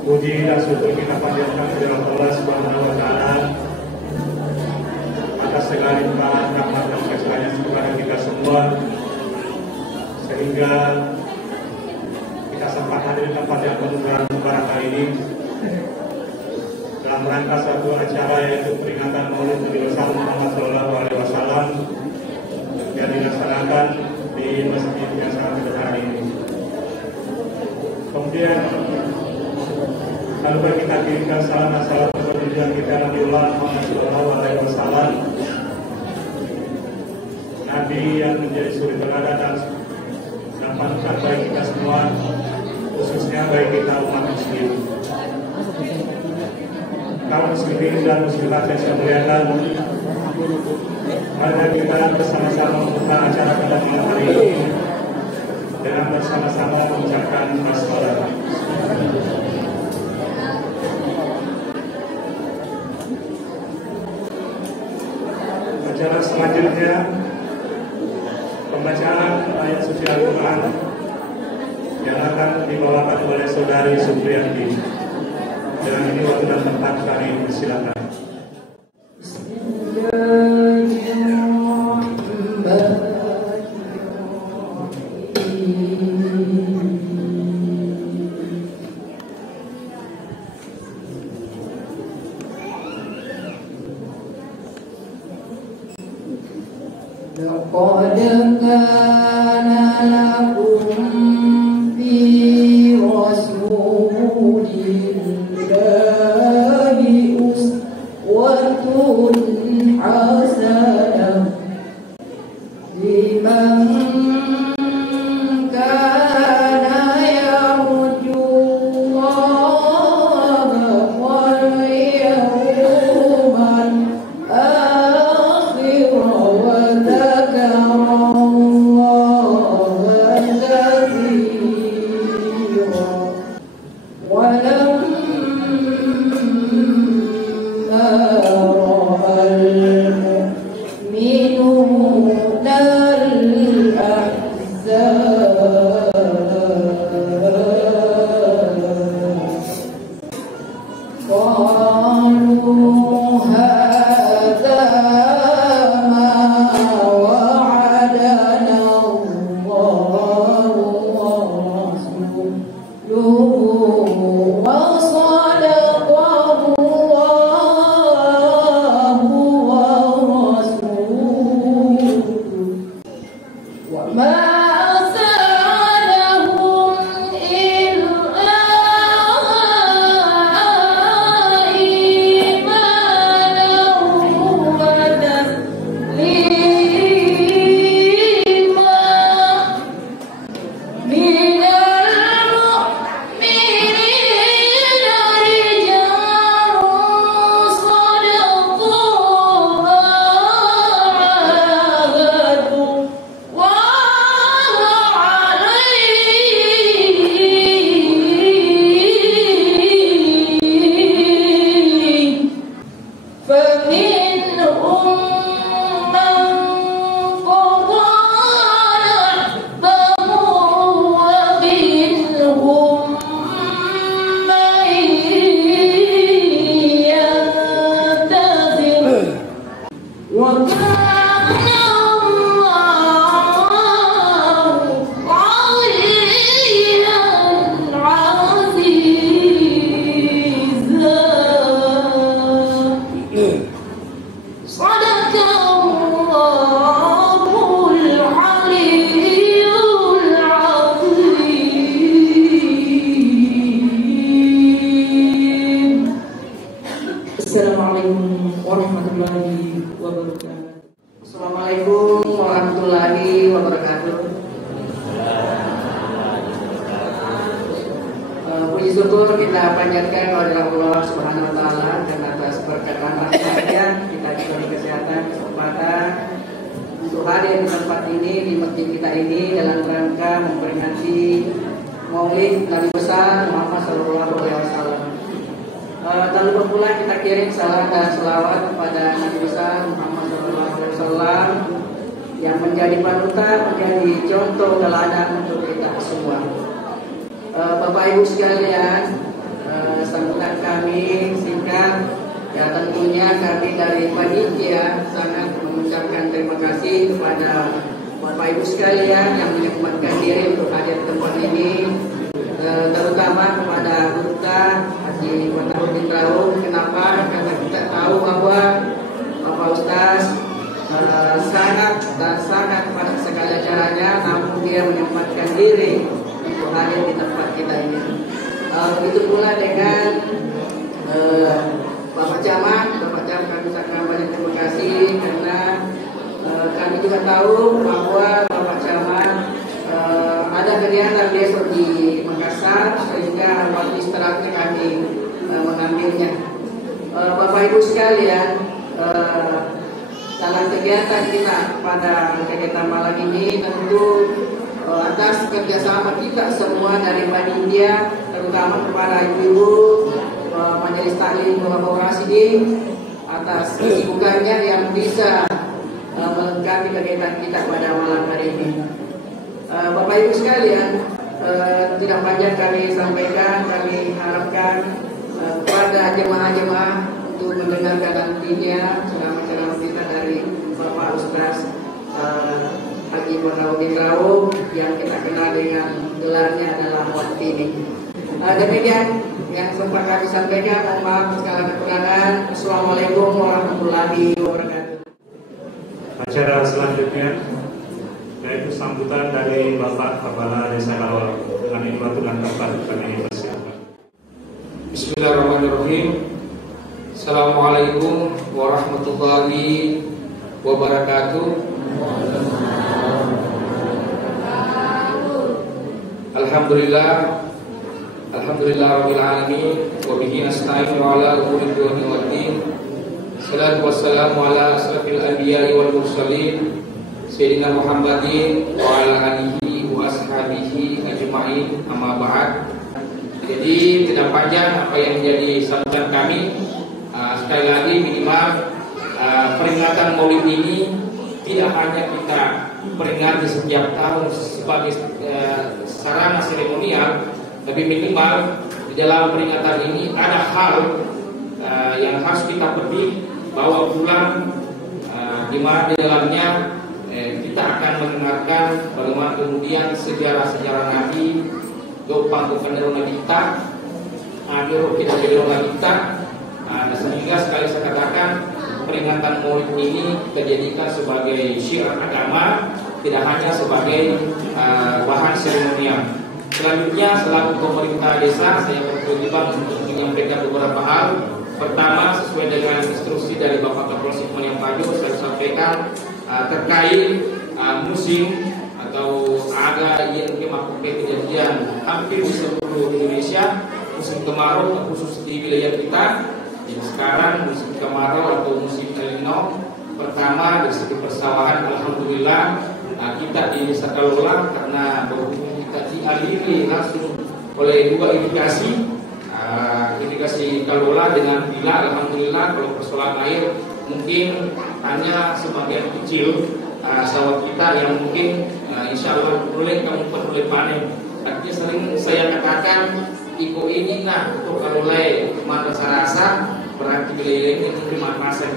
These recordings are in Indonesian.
Puji dan syukur kita panjatkan kepada Allah Subhanahu wa Ta'ala atas segala limpahan rahmat dan kasih-Nya kepada kita semua, sehingga kita sempat hadir di tempat yang penuh mubarak kali ini dalam rangka satu acara yaitu peringatan Maulid Nabi besar Muhammad Shallallahu Alaihi Wasallam yang dilaksanakan di masjid yang sangat besar ini. Kemudian lalu kita kirimkan salam dan salam kepada junjungan kita Nabiullah Muhammad Shallallahu Alaihi Wasallam, Nabi yang menjadi suri teladan dan panutan bagi kita semua, khususnya bagi kita umat muslim. Kaum muslimin dan muslimat yang saya muliakan, mari kita bersama-sama membuka acara pada malam hari ini dengan bersama-sama mengucapkan basmalah. Acara selanjutnya pembacaan ayat suci Al-Quran yang akan dibawakan oleh saudari Supriyanti. Dengan ini waktu dan tempat kami persilakan. Tanpa pula kita kirim salam dan selawat kepada Nabi besar Muhammad SAW yang menjadi panutan, menjadi contoh teladan untuk kita semua. Bapak Ibu sekalian, sambutan kami singkat. Ya tentunya kami dari panitia sangat mengucapkan terima kasih kepada Bapak Ibu sekalian yang menyempatkan diri untuk hadir di tempat ini, terutama kepada Duta Haji Komarudin Rauf. Kenapa? Karena kita tahu bahwa Bapak Ustaz sangat pada sekali acaranya, namun dia menyempatkan diri untuk hadir di tempat kita ini. Begitu pula dengan Bapak Camat kami ucapkan banyak terima kasih karena kami juga tahu bahwa Bapak Camat ada kegiatan besok di Makassar sehingga waktu istirahatnya kami mengambilnya. Bapak Ibu sekalian, dalam kegiatan kita pada kegiatan malam ini tentu atas kerjasama kita semua dari panitia, terutama kepada ibu-ibu Majelis Taklim Bapak Rasidin atas kesibukannya yang bisa melengkapi kegiatan kita pada malam hari ini. Bapak Ibu sekalian, tidak panjang kami sampaikan, kami harapkan kepada jemaah-jemaah untuk mendengarkan nantinya ceramah-ceramah kita dari Bapak Ustaz Haji Komarudin Rauf yang kita kenal dengan gelarnya adalah waktu ini. Demikian yang sempat kami sampaikan. Mohon maaf segala kekurangan. Assalamualaikum warahmatullahi wabarakatuh. Acara selanjutnya yaitu sambutan dari Bapak Kepala Desa Kalora dengan Ibu dan Bapak kami persilakan. Bismillahirrahmanirrahim. Assalamualaikum warahmatullahi wabarakatuh. Alhamdulillah rabbil alamin wa bihi nasta'inu ala umuri dunya waddin. Salatu wassalamu ala asrafil anbiya'i wal mursalin sayyidina Muhammadin wa ala alihi wa ashabihi ajma'in, amma ba'd. Jadi tidak panjang apa yang menjadi sambutan kami. Sekali lagi minimal peringatan Maulid ini tidak hanya kita peringati setiap tahun sebagai sarana seremonial, tapi minimal di dalam peringatan ini ada hal yang harus kita petik, bawa pulang, di mana di dalamnya kita akan mendengarkan bagaimana kemudian sejarah-sejarah Nabi, pangkukan Nabi kita, Nabi kita, sehingga sekali saya katakan peringatan Maulid ini kita jadikan sebagai syiar agama, tidak hanya sebagai bahan seremonial. Selanjutnya, selaku pemerintah desa, saya berkewajiban untuk menyampaikan beberapa hal. Pertama, sesuai dengan instruksi dari Bapak Kapolsek Maniampajo, saya sampaikan terkait musim atau ada yang memakai kejadian hampir di seluruh Indonesia, musim kemarau khusus di wilayah kita. Jadi sekarang musim kemarau atau musim El Nino. Pertama, dari segi persawahan, alhamdulillah kita di Desa Kalora karena berhubung kita dialiri langsung oleh dua irigasi Kalora dengan Bila. Alhamdulillah kalau persoalan air mungkin hanya sebagian kecil sawah kita yang mungkin insya Allah boleh panen. Artinya sering saya katakan Iko ini untuk kalulai rasa berarti wilayah ini terima kasih.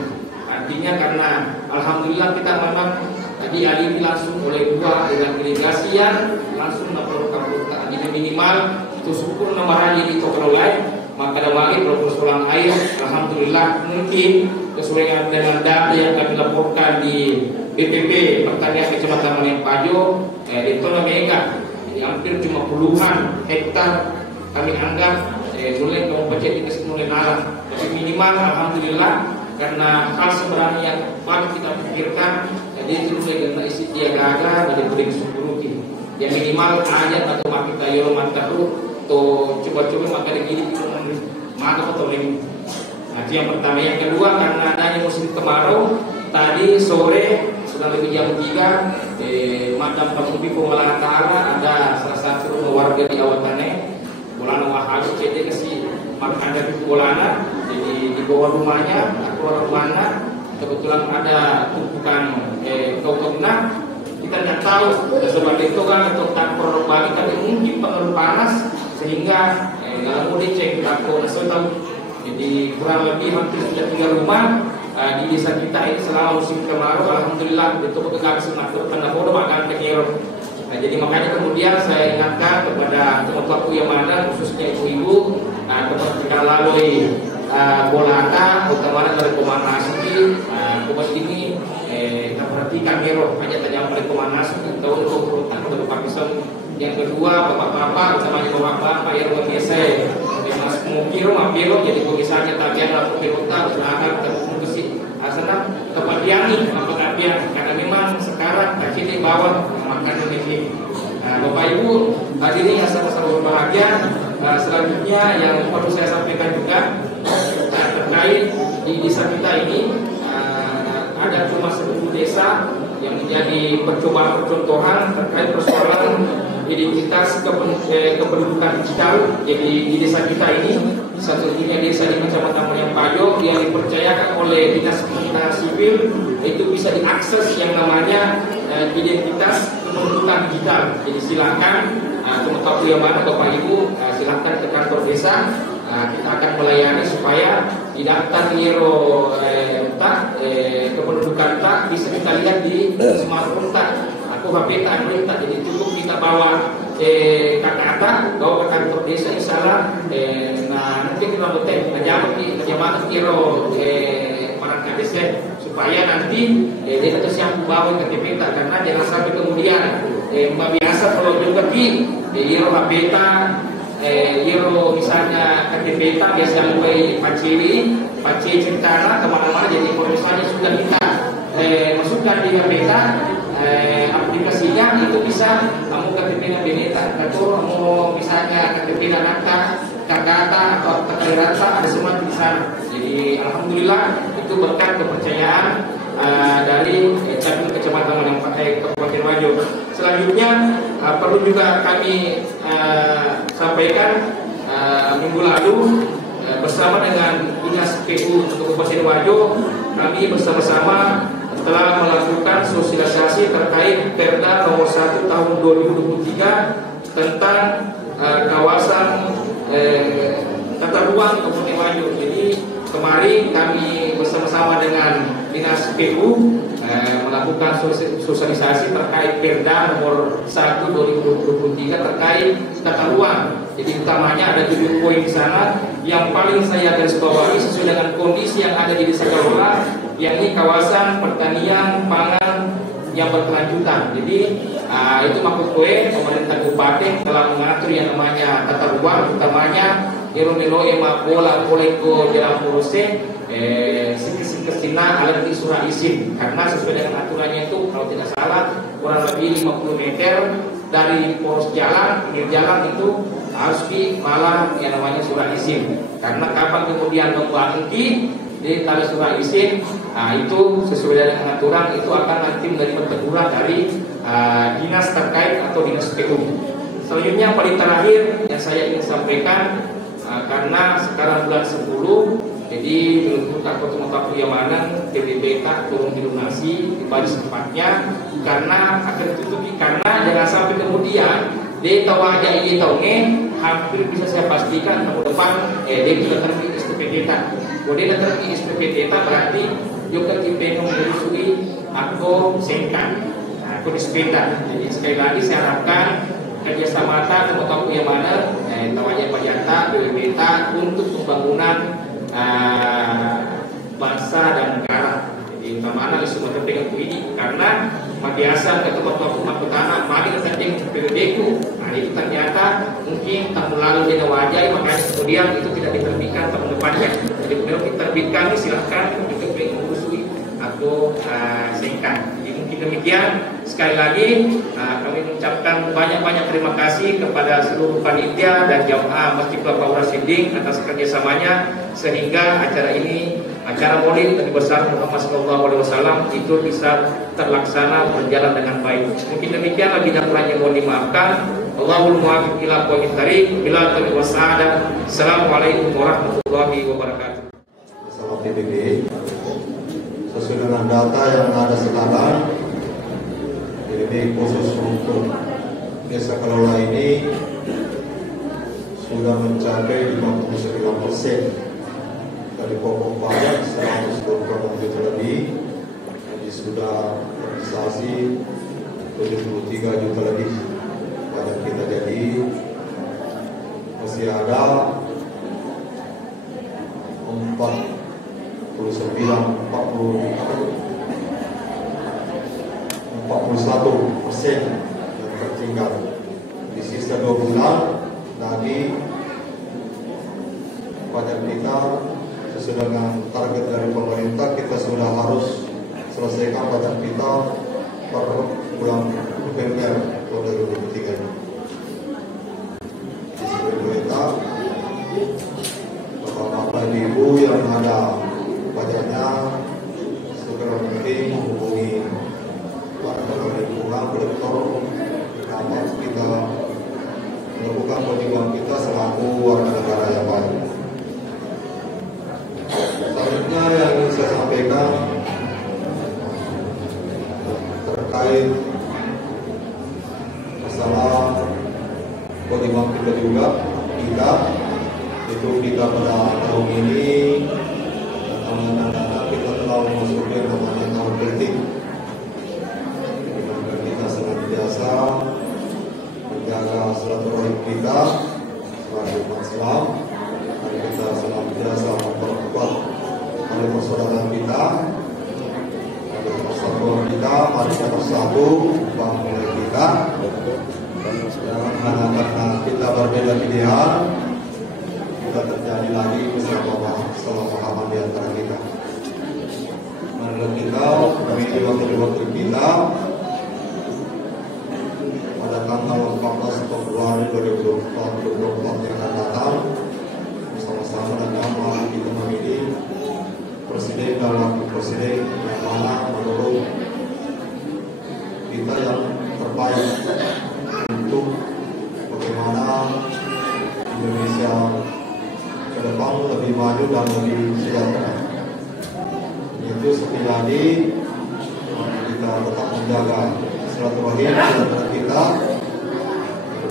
Artinya karena alhamdulillah kita memang dialiri langsung oleh dua dengan irigasi yang langsung melakukan peruntaan. Jadi minimal itu syukur nomor aja di kalulai, maka dalam lagi persoalan air alhamdulillah mungkin sesuai dengan data yang kami laporkan di BTP Pertanian Kecamatan Maniampajo di Tona Mega. Jadi hampir cuma puluhan hektar kami anggap mulai kabupaten ini mulai malam. Tapi minimal alhamdulillah karena hal sebenarnya yang paling kita pikirkan, jadi itu mulai karena isi tiaga menjadi beri syukuruki. Yang minimal ayat atau kita yoroman tahu to coba-coba maka digini maka atau ini. Nah, itu yang pertama. Yang kedua, karena adanya musim kemarau, tadi sore sudah lebih jam 3 Madam Pasubi Pemala Ta'ala ada salah satu warga di Awatane Bolana Wahal jadi kasih makan dari Bolana. Jadi di bawah rumahnya keluar rumahnya kebetulan ada tumpukan kokokna. Kita tidak tahu sebab itu kan untuk tanpa bagi tadi mungkin pengaruh panas sehingga mulai cek aku tahu. Jadi kurang lebih hampir sudah 3 rumah di desa kita ini selama musim kemarau. Alhamdulillah itu berkekal semakut karena bodoh makan tekiro. Jadi makanya kemudian saya ingatkan kepada teman-temanku yang mana khususnya ibu-ibu tempat kita lalui bolata utama rekomendasi obat ini kita perhatikan mero hanya tanya rekomendasi atau untuk untuk pakistan. Yang kedua bapak-bapak utamanya bapak-bapak yang luar biasa mas mungkiro jadi misalnya tagihan lapor pilota usahakan terfungsi asana kepadiani apakah karena memang sekarang kaki di bawah makan ini. Bapak Ibu hadirin yang sama-sama berbahagia, selanjutnya yang perlu saya sampaikan juga terkait di desa kita ini ada cuma 10 desa yang menjadi percobaan percontohan terkait persoalan identitas kependudukan digital. Jadi di desa kita ini satu-satunya desa di Kecamatan Mulyampayo yang dipercayakan oleh Dinas Kependudukan Sipil itu bisa diakses yang namanya identitas kependudukan digital. Jadi silakan teman-teman yang mana Bapak Ibu silakan ke kantor desa. Kita akan melayani supaya didaftar niro kependudukan tak bisa kita lihat di smartphone tak. Aku HP tak perintah, jadi cukup kita bawa kata bawa ke kantor desa insyaallah. Nah nanti kita betul ngejamaah niro para kades supaya nanti dia tetap siap bawa KTP tak, karena jangan sampai kemudian biasa kalau juga di niro HP tak. Yero misalnya KTP biasa mulai paciri cerita kemana-mana, jadi kalau misalnya sudah kita masukkan di HP aplikasinya itu bisa kamu KTP Beneta atau mau misalnya KTP Nanaka Kakata atau Kakirata ada semua di sana. Jadi alhamdulillah itu berkat kepercayaan dari Catur Kecamatan Kabupaten Wajo. Selanjutnya perlu juga kami sampaikan minggu lalu bersama dengan Dinas PU Kabupaten Wajo kami bersama-sama telah melakukan sosialisasi terkait Perda nomor 1 tahun 2023 tentang kawasan tata ruang Kabupaten Wajo. Jadi kemarin kami bersama-sama dengan Dinas PU melakukan sosialisasi terkait Perda nomor 1 2023 terkait tata ruang. Jadi utamanya ada 7 poin di sana. Yang paling saya garis bawahi sesuai dengan kondisi yang ada di Desa Karola, yakni kawasan pertanian pangan yang berkelanjutan. Jadi itu maksud gue pemerintah kabupaten telah mengatur yang namanya tata ruang, utamanya Ero-ero ema bola koleko jalan proses sikit-sikit alat surat izin, karena sesuai dengan aturannya itu kalau tidak salah kurang lebih 50 meter dari poros jalan, pinggir jalan itu harus di malah yang namanya surat izin. Karena kapan kemudian membangun di tali surat izin, itu sesuai dengan aturan itu akan nanti menerima teguran dari dinas terkait atau dinas PU. Selanjutnya paling terakhir yang saya ingin sampaikan, karena sekarang bulan 10, jadi menurut takut yang mana PBBK turun dilunasi di baris tempatnya, karena akan ditutupi, karena jangan sampai kemudian dia tahu aja ini tahunya hampir bisa saya pastikan tahun depan dia sudah terpilih SPP kita. Kalau dia terpilih SPP kita berarti juga kita menyusui aku singkat, aku di sepeda. Jadi sekali lagi saya harapkan kerjasama teman-teman yang mana tawaja Pajata, BWBK untuk pembangunan bangsa dan negara. Jadi utamanya semua terpegang ini karena biasa ke tempat-tempat rumah petana mari kita tengok PBBku. Nah itu ternyata mungkin tahun lalu dia wajah, makanya kemudian itu tidak diterbitkan tahun depannya. Jadi kemudian diterbitkan silahkan untuk mengurusui atau singkat. Jadi mungkin demikian. Sekali lagi kami mengucapkan banyak-banyak terima kasih kepada seluruh panitia dan jamaah Masjid Bapak Rasiding atas kerjasamanya sehingga acara ini, acara Maulid Nabi besar Muhammad SAW itu bisa terlaksana berjalan dengan baik. Mungkin demikian, lebih dan kurangnya mohon dimaafkan. Allahul muwaffiq ila aqwamit thariq, bila taufiq wassadah. Assalamualaikum warahmatullahi wabarakatuh. Bersama PBB sesuai dengan data yang ada sekarang, PBB khusus untuk Desa Karola ini sudah mencapai 59% dari pokok pajak 126 juta lebih. Jadi sudah realisasi 73 juta lebih pajak kita. Jadi masih ada 41% yang tertinggal. Di sisa 2 bulan lagi pajak kita sesuai dengan target dari pemerintah, kita sudah harus selesaikan pajak kita per bulan November 2023 ini. Di seluruh kita, Bapak Ibu yang ada pajaknya segera mungkin menghubungi warga lingkungan kolektor dapat kita melakukan kewajiban kita selaku warga negara yang baik. Selanjutnya yang ingin saya sampaikan terkait masalah kewajiban kita juga kita pada tahun ini kita telah memasuki yang namanya tahun politik. Kita senantiasa menjaga silaturahim kita sebagai umat Islam, dan kita senantiasa memperkuat tali persaudaraan kita, tali persatuan kita, mari bersatu bangun kita. Jangan karena kita berbeda pilihan tidak terjadi lagi kesalahpahaman di antara kita. Marilah kita memilih wakil-wakil kita pada tanggal 14 Februari 2024 yang akan datang. Bersama-sama dengan mari kita memilih presiden dan wakil presiden yang mana menurut kita yang terbaik untuk bagaimana Indonesia ke depan lebih maju dan lebih sejahtera. Itu sekali lagi kita tetap menjaga silaturahim antara kita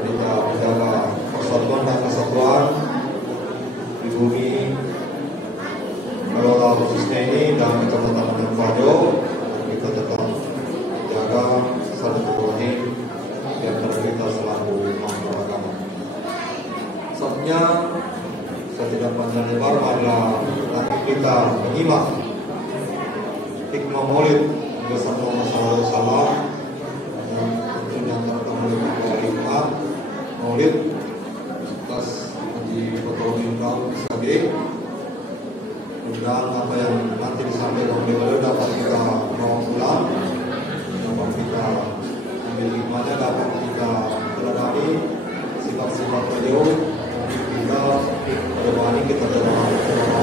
menjaga persatuan dan kesatuan di bumi Kalora khususnya ini dan kecamatan Mempajo. Kita tetap menjaga silaturahim di antara kita selaku umat beragama. Saatnya saya tidak panjang lebar, marilah nanti kita menyimak hikmah maulid bersama Rasulullah SAW yang tentunya terkandung dalam hikmah maulid atas di Fatwatul Sabi. Dan apa yang nanti disampaikan oleh beliau dapat kita bawa pulang, dapat kita ambil hikmahnya, dapat kita teladani sifat-sifat beliau. Kita pada ini kita dalam dalam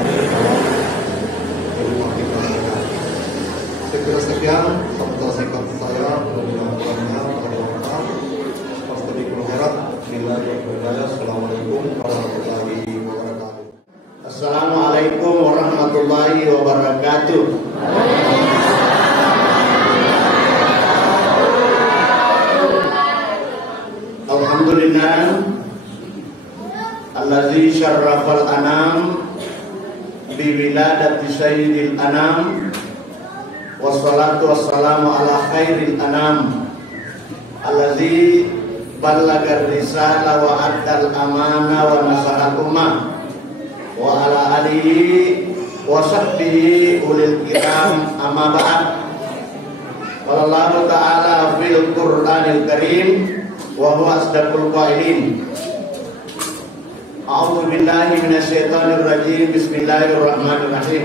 kehidupan kita sekarang. Sekira sekian sampai singkat saya mudah-mudahan pada waktu pasti di akhirat. Assalamualaikum warahmatullahi wabarakatuh. Assalamualaikum warahmatullahi wabarakatuh. Alhamdulillah allazi syarrafal anam biwiladati sayyidil anam, wassalatu wassalamu ala khairil anam allazi ballagar risala wa addal amana wa nasahal ummah wa ala alihi wa sahbihi ulil kiram amma ba'd. Qala Allah ta'ala fil Qur'anil Karim wa huwa asdaqul qailin. A'udzu billahi minasyaitonir rajim. Bismillahirrahmanirrahim.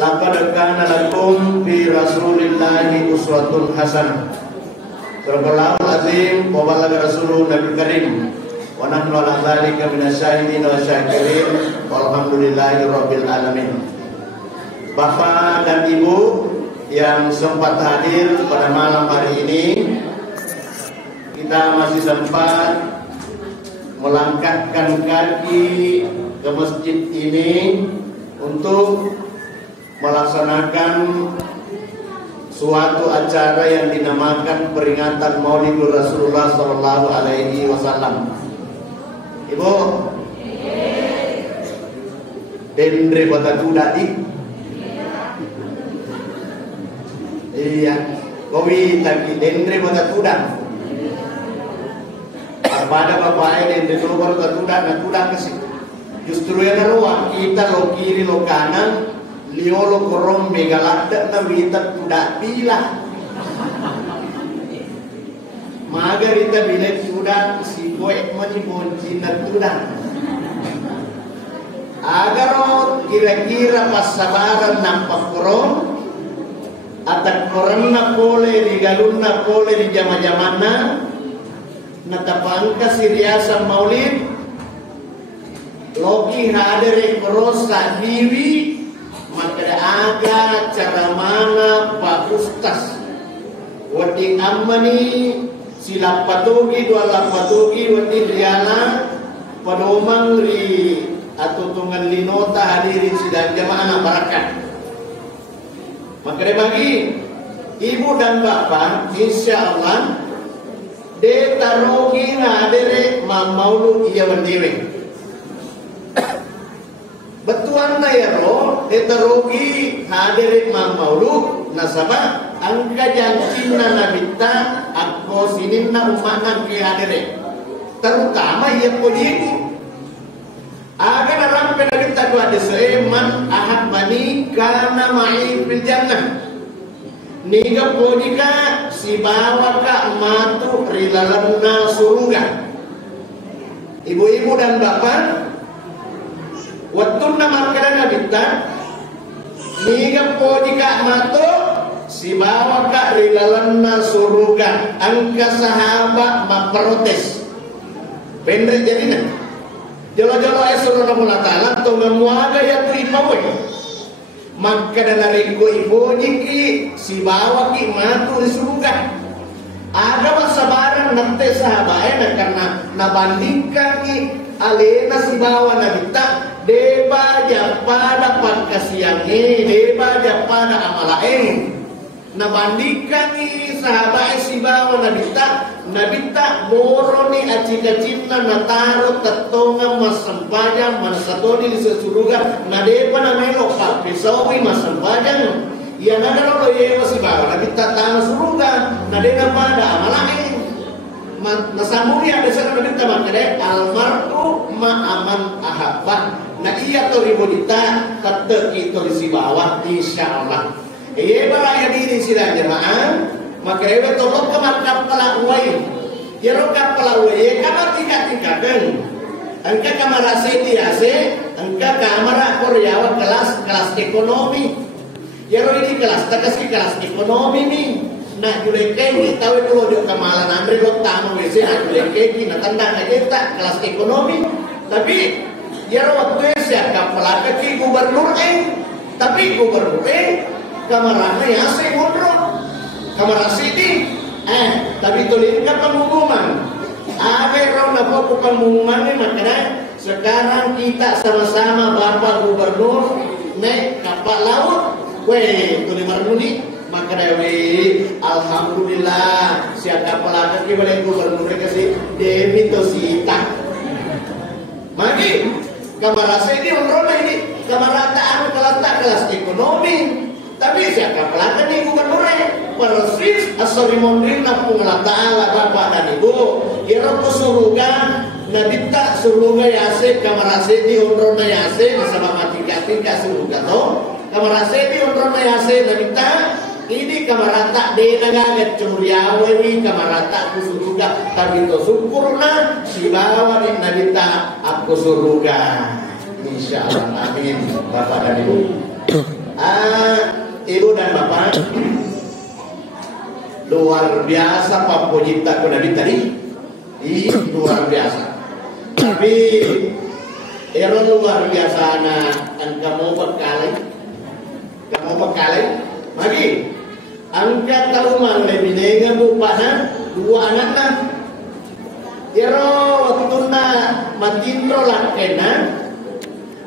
Laqad kana lakum fi Rasulillahi uswatun hasanah. Sadaqallahul azim wa ballagha rasulun nabiyul karim. Wa nahnu ala dzalika minasyahidin wa syakirin walhamdulillahi rabbil alamin. Bapak dan Ibu yang sempat hadir pada malam hari ini, kita masih sempat melangkahkan kaki ke masjid ini untuk melaksanakan suatu acara yang dinamakan peringatan Maulid Rasulullah Sallallahu Alaihi Wasallam. Ibu, dendre bota kuda di, iya, kowi tadi dendre bota kuda. Pada bapak dendre nomor bota kuda, na kuda kasih. Justru yang ruang kita lo kiri lo kanan. Liolo korom megalada na wita kuda bila. Maga rita bilet kuda si boy manibonci na kuda. Agaro kira-kira pas sabaran nampak korom atak koran na pole di galun na pole di jama-jamana natapangka siriasa maulid loki hadere korosa diwi. Maka ada cara mana Pak Ustaz wadi amani sila patugi dua lapatugi wadi riana padomang ri atau tungan linota hadirin sidang jamaah barakat. Maka bagi ibu dan bapak insya Allah de tarogi hadere mamaulu iya berdiri. Betuan na yaro etarogi hadirin mamaulu nasabah angka jantin na nabita ako sinin na umanan ke hadirin terutama iya podiku agar narampe nabita dua desa man ahad mani kana ma'i fil jannah niga podika si bawa ka matu rilalanna surga. Ibu-ibu dan bapak waktu nama kadang bintang, niga podika mato si bawa ka rilalanna surga angka sahabat maprotes. Pendek jadi nak jolo-jolo esoro na taala to ngamuaga ya tu ipawe. Maka dari ko ibu jiki si bawa ki mato di surga. Ada masabaran nanti sahabatnya karena nabandingkan ni alena si bawa nabita deba pada pangkasiange deba pada amalaeng nabandingkan ni sahabat si bawa nabita moro ni acika-cina nataro tatonga masampaja masatoni di sesuruga nadeba na melo pak pisawi masampaja ya nada lo yewa si bawa nabita tanah suruga nadeba pada amalaeng nasambungi ada sana nabita makanya almartu ma'aman ahabah. Nah iya to ribodita kata itu di bawah insyaallah. Bara diri sila jemaah maka ewe tolong kamar kapala uai. Ya ro kapala uai kamar tiga-tiga angka kamar aseti ase angka kamar Korea kelas ekonomi. Ya ro ini kelas takasi kelas ekonomi nih. Nah julekeki tahu kalau dia kamalan Andre lo tamu wc julekeki na tandang aja tak kelas ekonomi tapi ya waktu siapa pelaka ki gubernur tapi gubernur kamarana ya saya ngobrol kamar asiti tapi tulis ke pengumuman ada orang dapat pengumuman ini makanya sekarang kita sama-sama bapak gubernur naik kapal laut tulis marmuni maka dewi alhamdulillah siapa pelaka ki boleh gubernur kasih demi tosita magi kamar asiti ondrona ini kamar rata kelas ekonomi tapi siapa pelaka nih gubernurnya persis asori mondrin napung Allah Ta'ala bapak dan ibu kira surga nabita surga yase kamar asiti ondrona yase sama mati-mati surga to kamar asiti ondrona yase nabita ini kamarata de nagagat curiawi kamarata aku surga tapi to syukurna si bawa di nabita aku surga insyaallah amin bapak dan ibu ibu dan bapak luar biasa Pak Pujita ko nabi tadi luar biasa tapi luar biasa na ang kamu pagkalay lagi angkat tahu mang lebinenga bupa na dua anak na pero waktu na matintro lang kena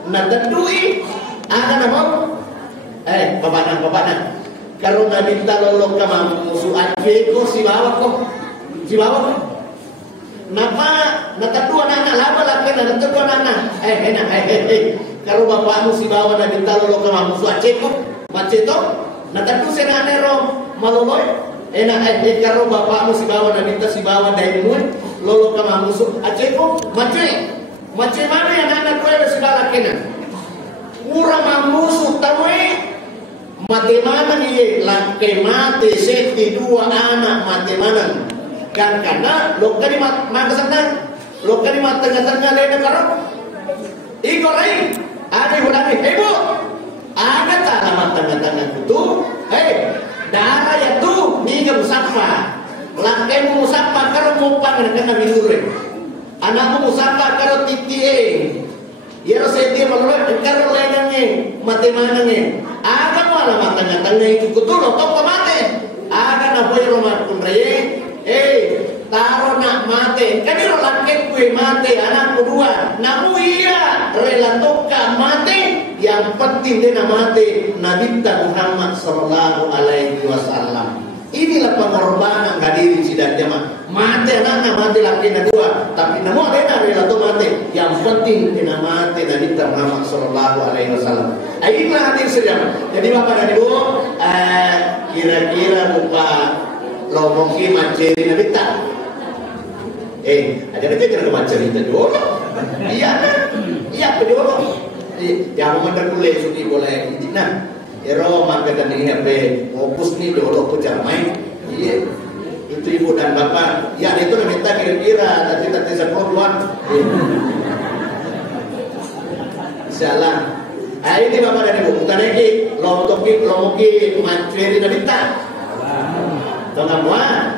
natadui ana na mo babanan Karo nabi talolo kama musuh ko si bawa ko. Napa natadua nana laba laki na natadua nana. Karo bapakmu si bawa nabi talolo kama musuh ko. Maceto natadu senane ro maloloy. Karo bapakmu si bawa nabi si bawa daimun lolo kama musuh ko. Mace mana yang nana kuwe segala kena. Murah mamusuh tawe. Mati mana nih laki mati seti dua anak mati mana kan karena lo kan mat sana lo kan mat tengah-tengah lain karo iko lain ada ulami ibu ada tak alamat tengah-tengah itu darah ya tuh nih musaffa laki musaffa karo mumpang kena minure anakmu musaffa karo titi ya seti malu karo lainnya mati mana nih aga malah tengah-tengah itu kutulo toko mate aga na boy romat kunreye taro nak mate kan iro laki kue mate anak kedua namu iya rela toka mate yang penting dia mate Nabi Muhammad sallallahu alaihi wasallam. Inilah pengorbanan hadirin sidang jemaah. Mati anak mati laki kedua, tapi namu ada rela to mate yang penting dia mate Nabi Muhammad sallallahu alaihi wasallam. Inilah hadirin sidang. Jadi Bapak dan Ibu, kira-kira lupa lomoki maceri Nabi tak? Ada nanti kena maceri itu dulu. Iya dulu. Yang mana boleh suki boleh nah. Ero maka dan ini apa ngopus nih dulu aku jamai. Iya. Itu ibu dan bapak. Ya itu minta kira-kira tadi sepuluhan. Insyaallah. Ini bapak dan ibu bukan lagi lomoki maceri Nabi tak. Tengah muat.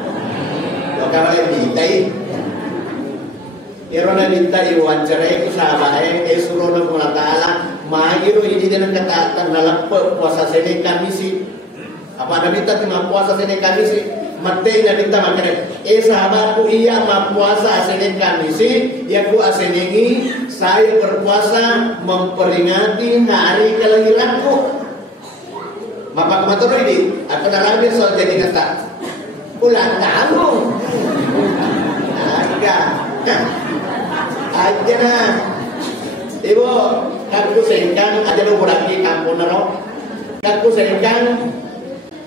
Lokal lagi tai. Irona minta iwawancara itu sahabat suruh Allah Taala mahiro ini dengan kata dalam puasa Senin Kamis apa ada minta cuma puasa Senin Kamis mate ina minta makanya sahabatku iya ma puasa Senin Kamis ya ku asenengi saya berpuasa memperingati hari kelahiranku maka kematur ini akan rabi soal jadi kata ulang tahun aja nah ibu kaku sengkang aja lu berarti kampung nero kaku sengkang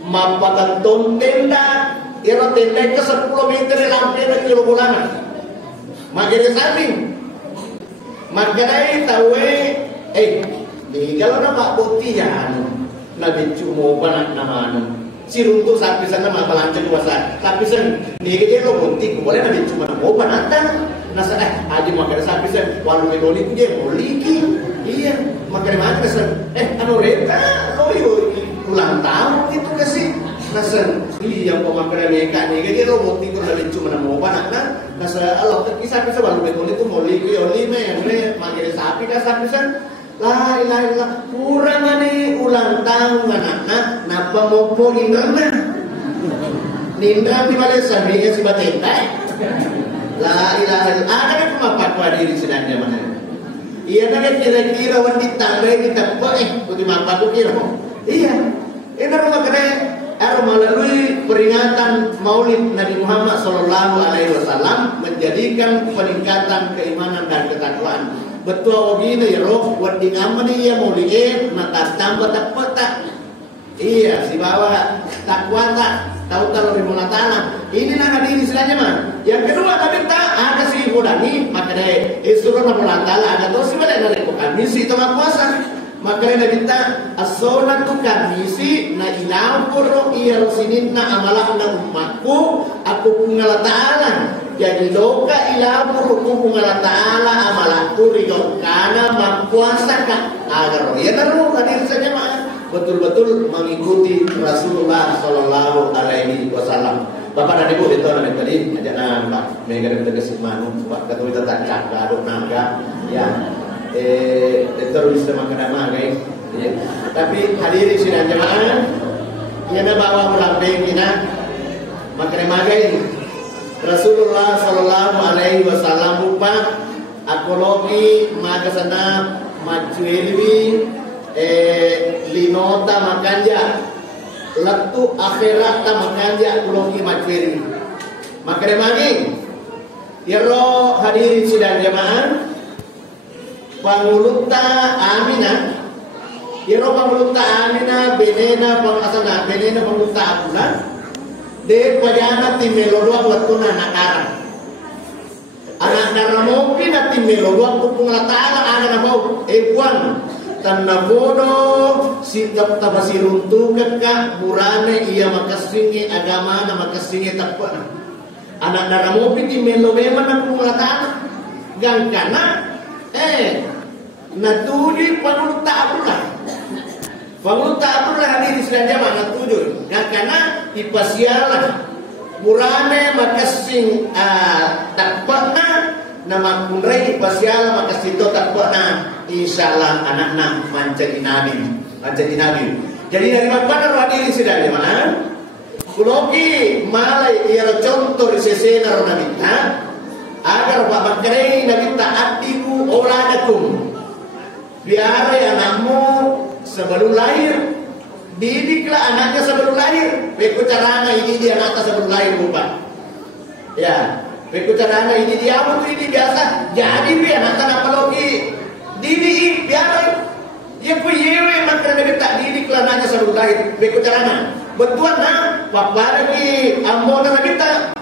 mapakantun tenda iro tenda ke 10 meter lampai na kilo bulan makanya samping makanya tawe di kalau nama putih ya nabi cuma banak nama siruntuk sapi sana mah balancen kuasa sapi sen di kecil lo putih boleh nabi cuma mau banatan nasa aja makan sapi sen walau medoni itu dia mau liki iya makan mana sen anu reta lo ulang tahun itu kasih nasa iya pemakaran mereka nih kecil lo putih itu nabi cuma mau banatan nasa Allah kisah sapi sen walau medoni itu mau liki oli makan sapi kan sapi sen la ilaha illallah kurang nih ulang tahun anak napa mau indra nindra di balik sampingnya si batenta la ilaha illallah ada cuma patwa diri sedangnya mana iya nak kira-kira wanita tambah kita putih mapa tu kira iya ini rumah kena melalui peringatan Maulid Nabi Muhammad sallallahu alaihi wasallam menjadikan peningkatan keimanan dan ketakwaan. Betul begini ya roh buat di ngamen ya mau lihat mata tambah tak iya si bawa takwa tak tahu dari Allah Taala ini nak hadiri istilahnya mah yang kedua tapi tak ada si budani maka deh suruh Allah Taala ada terus mana dari kamisi itu nggak puasa maka deh kita asona tu kamisi na ilau puro iya rosinin na amalah na umatku aku pungal Taala jadi doka ilahu hukum Allah Ta'ala amalaku ridho karena mempuasa agar ya naruh hadir saja betul-betul mengikuti Rasulullah Sallallahu Alaihi Wasallam. Bapak dan Ibu itu nanti tadi aja Pak Mega dan Tegas Manu Pak Ketua kita tak aduk naga ya itu bisa makan guys ya. Tapi hadirin sini jemaah ya bawa melambeng kita makan magai Rasulullah Sallallahu Alaihi Wasallam lupa akologi maka sana macueli linota makanja Latu akhirat tamakanya ulogi maceri. Makanya magi, iro hadirin sidang jamaah, panguluta amina, iro panguluta amina benena pangasana benena panguluta akula, de pajana timelodua watuna nakara. Anak naramopi na timelodua kupunglatala anak nabau ekuan. Tanna bodoh si tabasiruntu kakak murane ia makasingi agama na makasingi takwa anak naramopi di melowema na kumulatan gang kana natudi panuluta abula hadiri sedang jama natudi gang kana ipasiala murane makasing takwa nama kunrai ipasiala makasito takwa insyaallah anak-anak menjadi nabi. Jadi dari mana hadirin sidang jemaah? Kulogi malai ia contoh sesena nabi agar Pak Bakri nabi taatiku oladakum. Biar anakmu sebelum lahir didiklah anaknya sebelum lahir. Beku carana ini dia anaknya sebelum lahir bukan. Ya, beku carana ini dia ini biasa. Jadi biar anak apalogi didi biar dia puyewe makna kita didik lananya sebelum lahir beku carana betuan papara ki ambona kita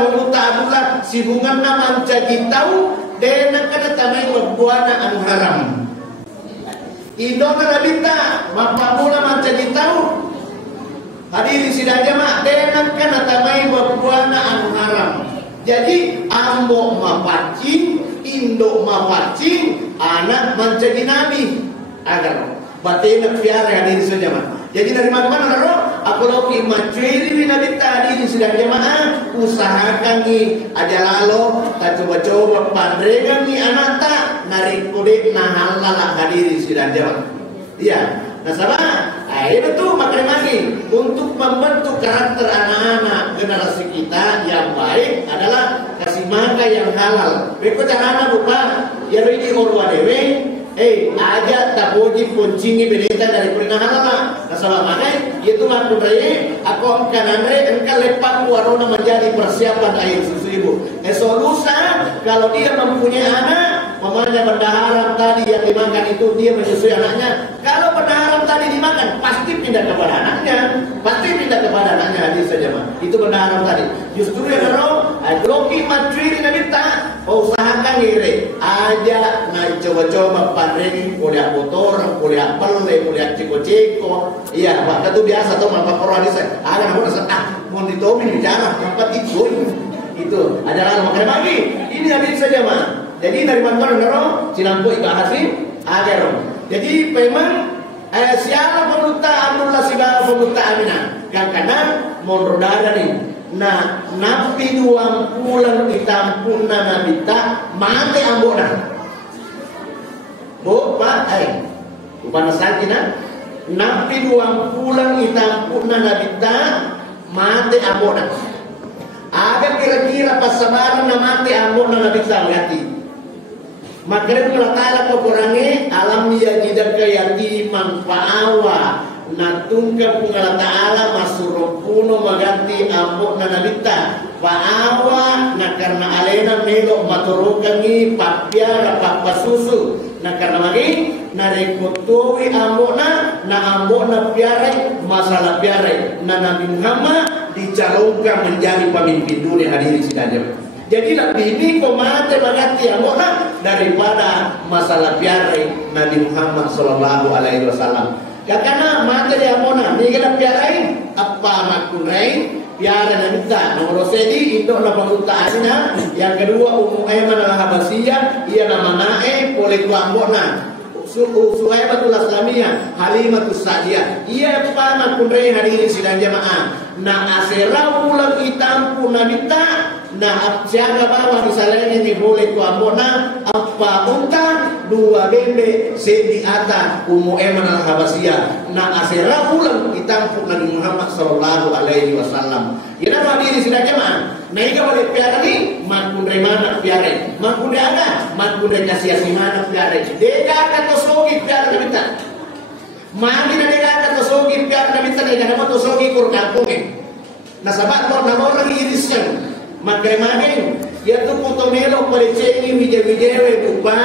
memuta abula sibungan na mancaji tahu dena kada tamai wabuana anu haram indona kita mapamula mancaji tahu hadirin sidang jamaah dena kada tamai wabuana anu haram. Jadi ambo mapacing indok mapacing anak menjadi nabi agar batin piara hadirin sejamaah. Jadi dari mana roh aku loki macuri nabi tadi sedang jamaah usahakan ni aja lalu tak coba-coba pandrengan ni anak tak narik kudik nah halal hadirin sedang jamaah. Iya. Nah sama, itu tuh makanya lagi untuk membentuk karakter anak-anak generasi kita yang baik adalah kasih makan yang halal. Beko carana buka, ya ini orwa dewe, aja tak wajib kuncingi beneta dari kulina halal. Nah sama makanya itu aku reye, aku kananre engkau lepak warona menjadi persiapan air susu ibu. Solusa kalau dia mempunyai anak, mamanya benda haram tadi yang dimakan itu dia menyusui anaknya. Kalau benda haram tadi dimakan, pasti pindah kepada anaknya. Hadis saja mah. Itu benda haram tadi. Justru yang roh, loki matri nabi tak usahakan ngire. Aja na coba-coba pandring, kuliah motor, kuliah pele, kuliah ciko-ciko. Iya, Pak itu biasa tuh Pak Qur'an hadis. Ada mau mau ditomin bicara tempat itu. Itu adalah makanya bagi. Ini hadis saja mah. Jadi dari mana roh sinampu ibahasi agar. Jadi memang siapa pemuta Abdullah siapa pemuta Aminah yang kanan mondrodara nih. Nah nabi 20 ditampuna nabi tak mati ambona. Pak upana sakina nabi 20 ditampuna nabi tak mati ambona. Ada kira-kira pas sabaran na mati ambona nabi tak lihat. Makanya Allah Ta'ala kurangi alam yajidaka yatiman fa'awa natungka Allah Ta'ala masurupuno maganti ambo na nabita fa'awa na karena alena melo maturukangi papiara papasusu na karena magi na rekotowi ambo na ambo na piare masalah piare na Nabi Muhammad dicalonkan menjadi pemimpin dunia hadirin sekalian. Jadi lebih ini komate magati amona daripada masalah piare Nabi Muhammad sallallahu alaihi wasallam. Karena mate dia amona ni kena piare apa makunai piare nanita nomor sedi itu na pangutaannya yang kedua Ummu Aiman al-Habasiyah ia nama nae boleh ku amona Suhaibatul Aslamiyah Halimatus Sa'diyah ia apa makunai hadirin sidang jamaah na asera ulang itampu nabita na siaga bawa misalnya ini boleh ku amona apa unta dua bembe sendi ata Ummu Aiman al-Habasiyah na asera ulang itampu Nabi Muhammad sallallahu alaihi wasallam. Ina hadirin sidang jamaah na ika boleh piara ni makundre mana piare makundre aga makundre kasih mana piare deka kata sogi piara nabita Mami na nila to sogi biar na minta nila naman to sogi kur kampung Nasabat mo na mo lagi iris yan. Magkay-magay. Yato putomero palicengi wija-wijewe bupa.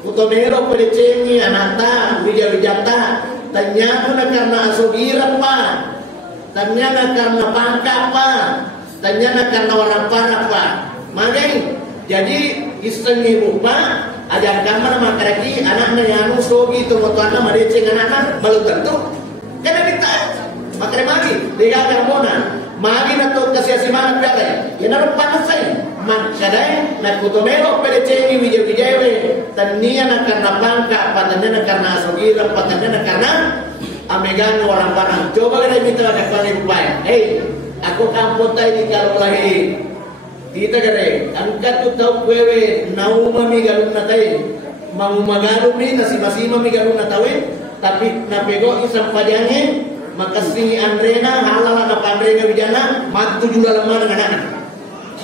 Putomero palicengi anata wija-wijata. Tanya na karena asugira pa. Tanya na karena pangka pa. Tanya na karena warapara pa. Magay. Jadi iseng ibu pa. Ajar kamar makaraki anak na yanu sogi tumotuan na madeceng anak belum tentu. Kena minta. Makare-magi. Lihat mona. Magi na to kasi asimangat biare. Yan ang panasay. Magkaday na kutomero pelecengi wija-wijewe. Tania na karena pangka, patanya na karena asugira, patanya na karena amegang orang parang. Coba kita minta kakaknya upaya. Aku kampung tayo di kalulahi. Kita kare, angkat tu tahu kwewe nauma mi galung na tayo. Mau magalung ni nasima-sima mi galung na tayo. Tapi napego isang padyange. Makasih Andrena halal ada Andrena wijana mat 7 lembar dengan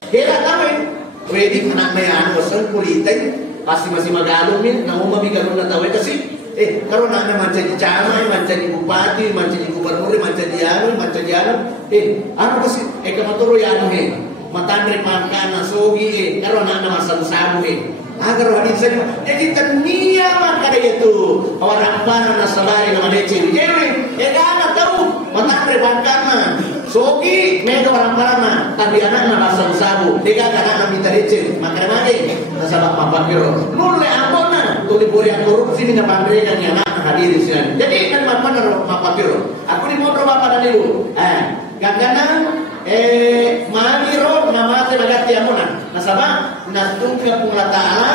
Kira tahu wedi anak mean bosan kulitai pasti masih magalung ni na umami galung na tahu kasi karo na manca di camay manca di bupati manca di gubernur manca di ano ano kasi kamaturo yano matandre pangkana sogi karo na masabu-sabu agar hadis saja jadi tania maka itu orang pana nasabari na madece jewe gana tahu matandre pangkana sogi mega orang pana tapi anak na masabu-sabu dega kana na mitarice makare nasabak mapakiro nulle ambona tuli bori korupsi ni na pandre kan anak hadir di sini jadi kan mapana mapakiro aku di motor bapak dan ibu gagana magiro namate magati amuna nasaba natungka pula taala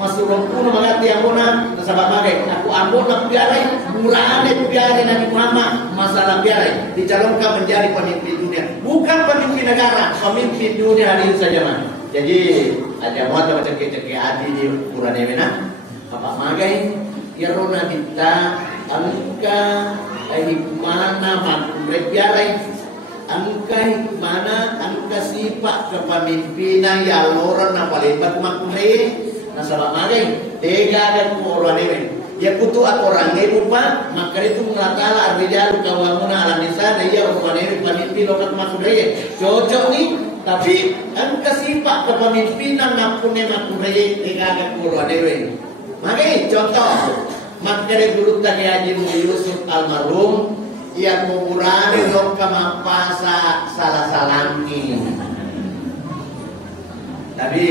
masurong kuno magati amuna nasaba magay aku ambon piarai murane piarai Nabi Muhammad masalah piarai dicalonkan menjadi pemimpin dunia bukan pemimpin negara pemimpin dunia hari ini saja man jadi ada muat macam cekik hati di Qur'an emena apa magay yarona kita angka mana makmur piarai angka mana angka sifat kepemimpinan ya loran na palibat makmure nasaba magay tega dan orang ini ya kutu orang ini lupa maka itu mengatala arbijalu kawamuna ala nisa na iya orang ini pemimpin lokat makmure cocok nih tapi angka sifat kepemimpinan makmure tega dan orang ini magay contoh maka dulu tadi Haji Yusuf almarhum yang mengurani dong kemapasa salah-salangi. Tapi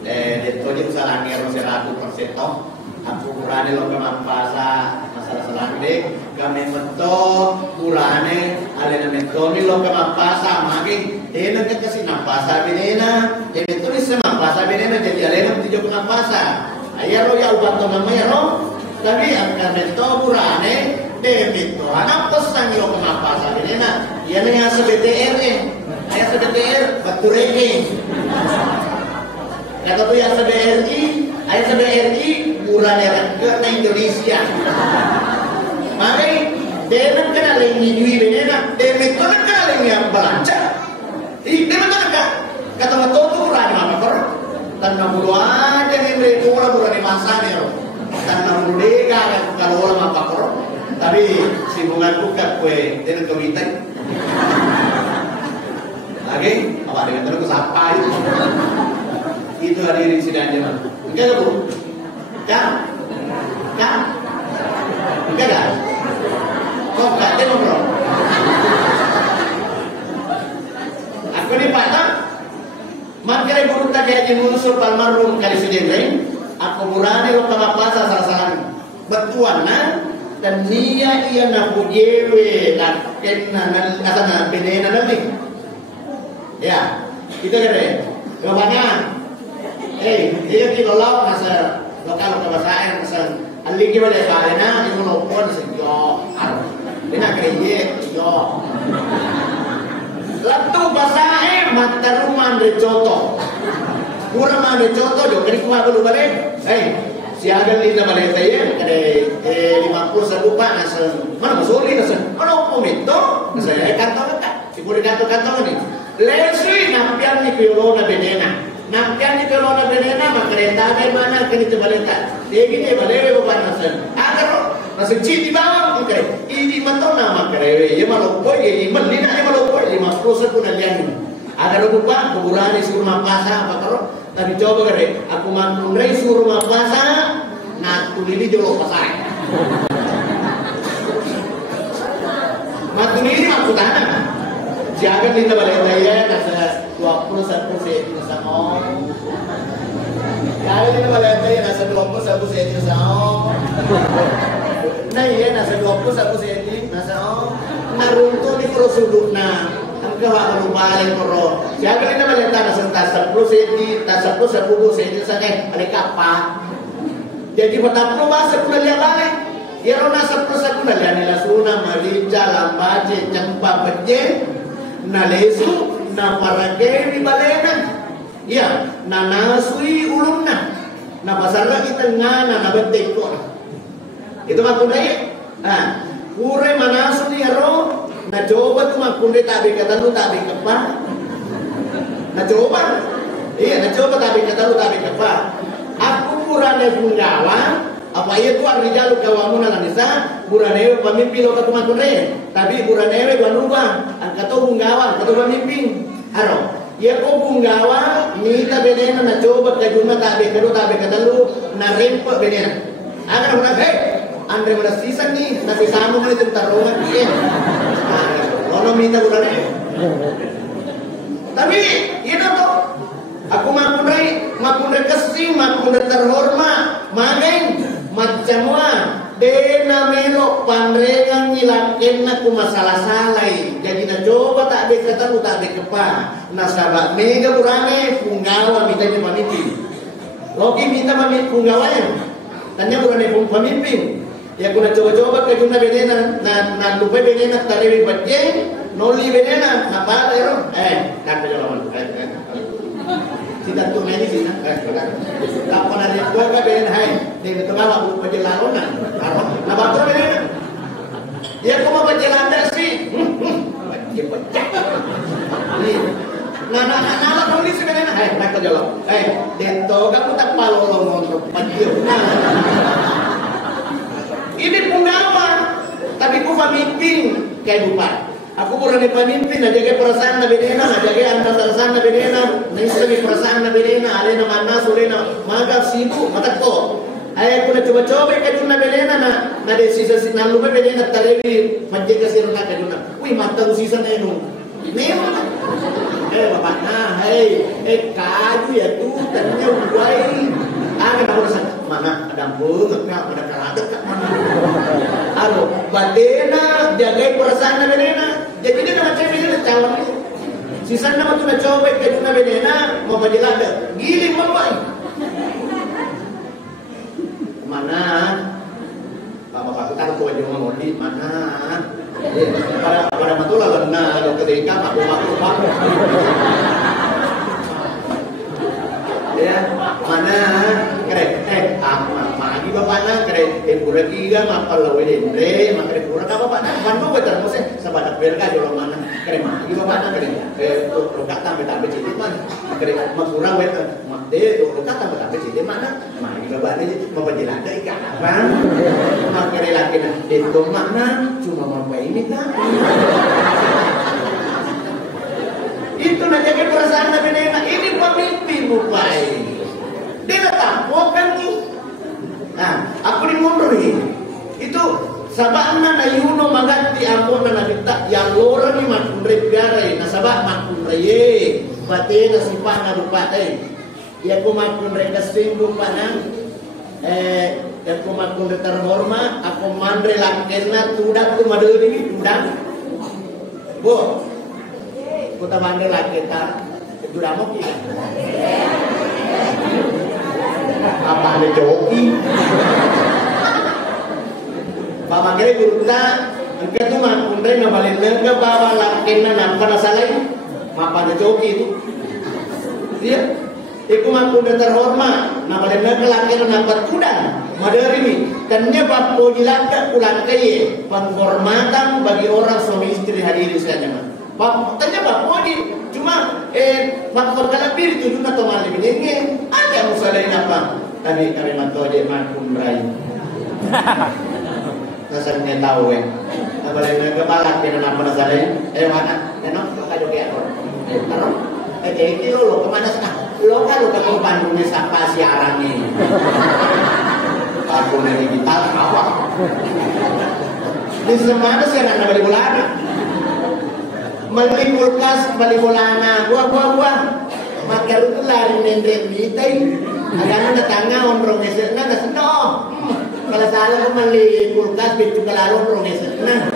detoji salangi harus 100% toh. Aku murani dong kemapasa masalah salangi. Kami mentok murani alena mentoni dong kemapasa magi. Dena kasi napasa binena. Jadi tulis mapasa binena jadi alena tujuh kemapasa. Ayaro ya ubat to namanya ro. Tapi angka mentok murani Debito, anak pesan yo kenapa sabi nena? Yan nga sa BTR Ay sa BTR, batureke. Kata to ya sa BRI, ay sa BRI murah na Indonesia. Makay, denan ka na lang ni Dwi nena, debito na ka lang yang belanja. Denan ka kata matoto murah ni mapakor. Tanah mulu aja ni murah ni masa ni ro. Tanah mulu dega kalau orang mapakor. Tapi sibungan buka kue dengan kewitan. Lagi apa dengan terus apa itu hadirin sidang jemaah. Enggak bu? Enggak? Enggak? Kok enggak tengok bro? Aku ni patah. Makanya guru tak kayak musuh almarhum kali sendiri. Aku murani lo kemapasa salah-salah betuan dan niya iya na pujewe na asana benena nanti ya kita kere gimana iya di lolok nasa lokal kebasahan nasa aligi wala kalena yung lopon sa yo bina kere yo latu basahe mataruman de coto kurang man de coto jo kari kuha dulu balik siaga linda maleta ya kade 50 rupiah nasa mana masuri nasa mana pomento nasa kantong ka siguro kantong ni lesui nampian ni piolona benena makareta be mana kini baleta degi ni balewe bukan nasa agar Masjid di bawah kare. Ini matau nama kare. Ya malopoi, ya melina ya malopoi. 50 sekuna lian. Ada lupa kuburan di suruh mapasa apa kalau tadi coba kare. Aku mantunrai suruh mapasa. Nah tulili jolo pasai. Matuni ini aku tanah. Jangan linda balik saya nasa 21% sama. Kalau linda balik saya nasa 21% sama. Nah iya nasa 21% nasa. Narunto di prosuduk na. Ang kawa balik koro. Jangan linda balik nasa 10% nasa 10% sa balik apa? Jadi petapro bahasa kuda lihat balik. Ya rona sapro sakuna lihat nila suna malija lambaje campa beje. Na lesu, na parage di balena, ya, na nasui ulumna, na pasarga kita ngana na betekor. Itu makunai, kure manasu ni aro, na coba tu makunai tabi kata lu tabi kepa, na coba, iya na coba tabi kata lu tabi kepa. Aku kurane punggawa. Apa iya tu arti jalur kawamu nalanisa buranewe pamimpin lo katu makunre tapi buranewe banuba angkato bunggawa katu pamimpin aro ya ko bunggawa ni ta benena na coba kajuna tabe katalu na rempo benena agar mana andre mana sisa ni na sisamu ni tentarungan iya ono minta buranewe tapi iya to aku makunre kesing makunre terhormat magen macamwa dena melo panrengan ngilaken na kumasalah-salai jadi na coba tak be kata lu tak be kepa nasabak mega burane punggawa minta pamimpin loki minta pamimpin punggawanya tanya burane pamimpin ya kuna coba-coba ke juna benena na lupa benena tarewi batje noli benena apa ero kan jalan tidak tuh ini sih nah lapan ada dua kan beda hai dia itu kalau berjalan nah batur beda dia kok mau berjalan sih dia pecah nah kamu ini sebenarnya hai nak jalan dento kamu tak palu lo ngontrol pacil ini punggawa tapi ku pamimpin kayak bupati. Aku bukan pemimpin, jaga perasaan na bedena, jaga antar-antar na bedena, naisami perasaan na bedena, alena mana sulena, maga sibuk matakko. Ay aku na coba-coba kadun na bedena na desisa na lupa bedena tarewi menjaga sirna kadun na. Uy matang sisa na ino. Nemo na. Bapak na, kaju ya tu tanya uai. Akan aku rasa mana ada bunga, ada karadet kat mana. Alo, badena jaga perasaan na bedena. Jadi dia nak cari dia calon ni. Sisa nama tu nak coba ke juna bedena mau berjalan giling mampai. Mana? Bapak tahu tu aja orang di mana? Pada matulah lena ada ketika aku. Ya, mana? Keren. Magi bapak na keren. Pura giga mapal lawe dendre, makre pura ka bapak na. Pandu betul mose sabadak berka jolo mana? Keren magi bapak na keren. Rokat tambe cilik man. Keren makurang betul. Makde rokat tambe cilik mana? Magi bapak ni memperjelas dari kapan? Makre laki na. Itu mana? Cuma mampu ini kan? Itu nak jaga perasaan nabi nena. Ini pemimpin bupai. Dia datang, bukan ni. Nah, aku dimunduri. Itu sabana na yuno magati amon na nabita yang lora ni makunre biare na sabak makunre ye bate na sipa na rupate ya ko makunre kasing rupana ya ko makunre terhormat aku mandre lakena tudak tu maduri tudak bo kota mandre laketa tudak mo ki apa ada joki Bapak kira gurunda engke tu makunre na balen lengga bawa lakena nampa na salai mapa na joki itu dia iku makunre terhormat na balen lengga lakena nampa kuda madari ni kannya bapo dilaka pulang kaya penghormatan bagi orang suami istri hadiri sekalian mah tanya bapo di cuma faktor kalabir itu juga tomal lebih ada musalain apa tadi kami mantu aja makunrai Nasanya tahu apa lagi kepala kita nama nasalnya mana enak kayu kayak taruh itu lo kemana sana lo kan lo ke Bandung di siapa siaran nih aku dari digital apa di semana siaran balik bulana balik kulkas balik bulana buah maka lu tuh lari nendek mitai agak ada tangga ondrong esena nggak seno kalau salah aku beli kulkas begitu kalau ondrong esena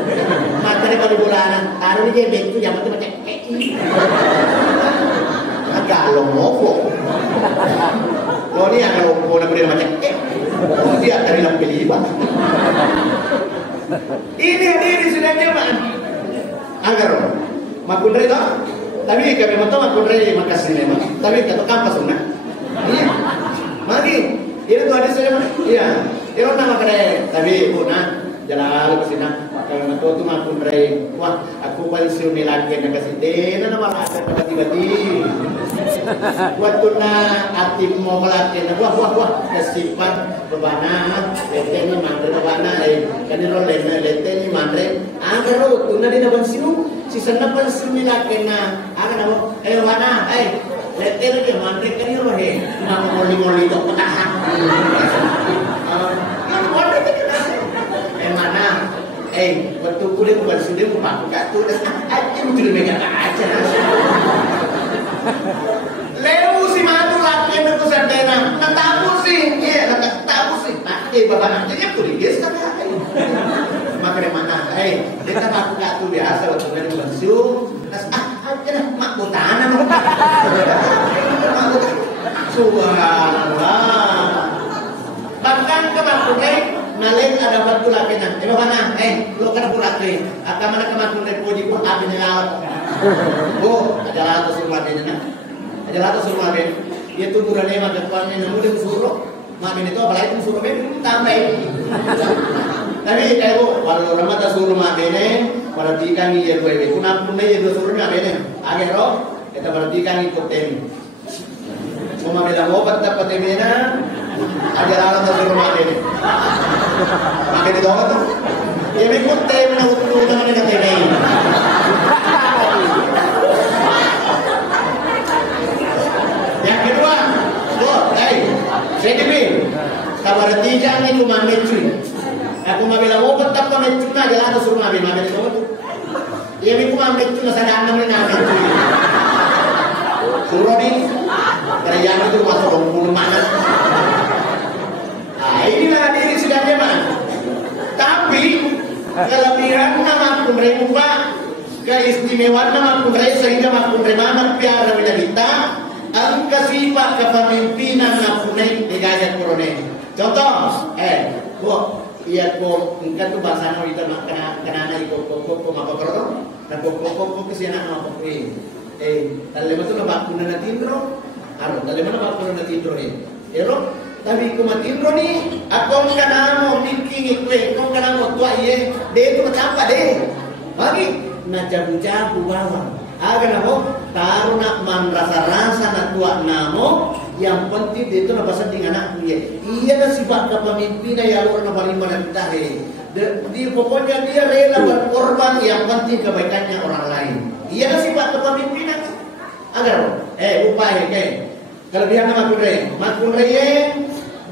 maka dia balik bulana taruh dia begitu yang macam agak lomoko lo ni agak lomoko nak beri macam dia dari lampu libat ini sudah nyaman agar makun reda tapi kami mau makun reda makasih nih tapi kata kampas mana iya magi ini tuh ada saya iya itu nama kere tapi puna jalan ke sini kalau mau tuh makun reda wah aku paling siuni lagi nak kasih deh nama ada tiba-tiba waktu na atim mau melatih wah kesifat bebana leteni mandre bebana kani ro leteni mandre agar ro tuna di naban sinu si sana pan sumila kena agar namo bebana leteni ke mandre kani ro he nama moli to patahan mana waktu kulit bukan sudah bukan tu aja mesti megang aja Lewu si matu laki yang aku sendena, natabu sih, iya natabu sih. Nah, bapak nantinya tuh dia sekali aja. Makanya mana, kita aku nggak tuh biasa waktu dari pensiun, terus aja lah mak butana mak. Subhanallah. Bahkan kemarin nalen ada batu laki nan, mana, lo kan pulaki, akan mana kemarin puji pun abis nyala. Oh, ada lato surmadenya nah. Ada lato surmadenya. Dia tuh durane mah depannya namun dia suruh. Mamin itu apalagi suruh ben tambah. Tapi kayak kalau orang mata suruh madene, perhatikan dia gue. Kuna pun dia suruh madene. Agero, kita perhatikan ikut tem. Cuma beda obat dapat temena. Ada lato suruh madene. Makin itu apa tuh? Dia ikut tem na utuh dengan dia tem. Yang kedua, CDB, kabar tiga ni cuma mencuri. Aku mau bilang, oh tetap kau mencuri aja lah, suruh mabil itu. Dia ni cuma mencuri, masa dah enam ni nak mencuri. Suruh ni, kerajaan itu masuk 20 mana. Inilah diri sedangnya man. Tapi kelebihan nama pemerintah, keistimewaan nama pemerintah sehingga pemerintah piara kita. Ang kasifat kepemimpinan napunay di gajah korone. Contoh, iya ko, ingkat tu bahasa no itu kenana iko koko mapakoro, na koko kesana no koko dalam itu na bakuna na tindro, dalam na bakuna na tindro tapi kumatindro ni, akong kanamo thinking ikwe, akong kanamo tua iye, de itu macam deh, bagi na jabu-jabu bawang. Aga namo taruh nak man rasa nak tua namo yang penting itu na basa ding anak dia. Iya na sifat kepemimpinan yang luar na paling menentang di pokoknya dia rela berkorban yang penting kebaikannya orang lain. Iya na sifat kepemimpinan. Agar upaya kelebihan makunrei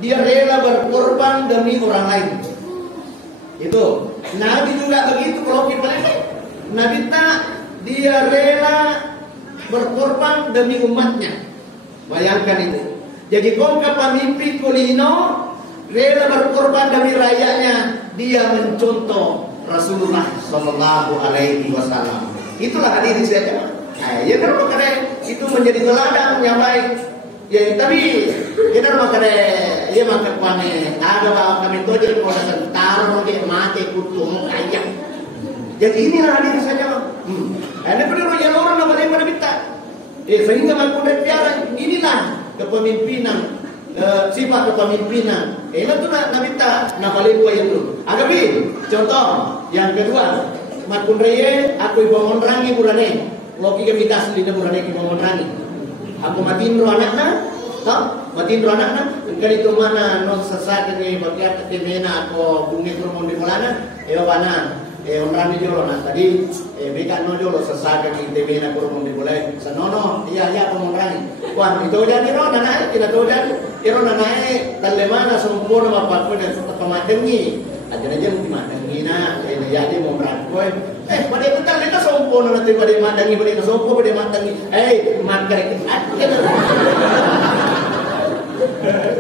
dia rela berkorban demi orang lain. Itu Nabi juga begitu kalau kita Nabi tak dia rela berkorban demi umatnya. Bayangkan itu. Jadi kongka pemimpin kulino rela berkorban demi rakyatnya. Dia mencontoh Rasulullah Sallallahu Alaihi Wasallam. Itulah hadis saja. Ya kan makanya itu menjadi teladan yang baik. Ya tapi kita makanya dia makan kuane ada bawa kami tu jadi proses taruh dia mati kutu kayak. Jadi inilah hadis saja. Ada perlu yang orang nak boleh minta. Sehingga makudah piara inilah kepemimpinan, sifat kepemimpinan. Itu tu nak minta nak boleh buat itu. Agapi. Contoh yang kedua, makunreye aku ibu rangi burane. Loki kami tas lina burane ibu rangi. Aku matiin ro anakna, tak? Matin anak na kali itu mana non sesak ni bagian temena ko bungi kurmon di mulana bana orang ni jolo na tadi bika no jolo sesak ni temena kurmon di mulai sanono iya pemorani kuan itu jadi ro na tidak tahu jadi iro na dalle mana sempurna mapakun dan pematengi aja mungkin matengi na jadi momran ko pada betul kita sempurna nanti pada matengi pada sempurna pada matengi makai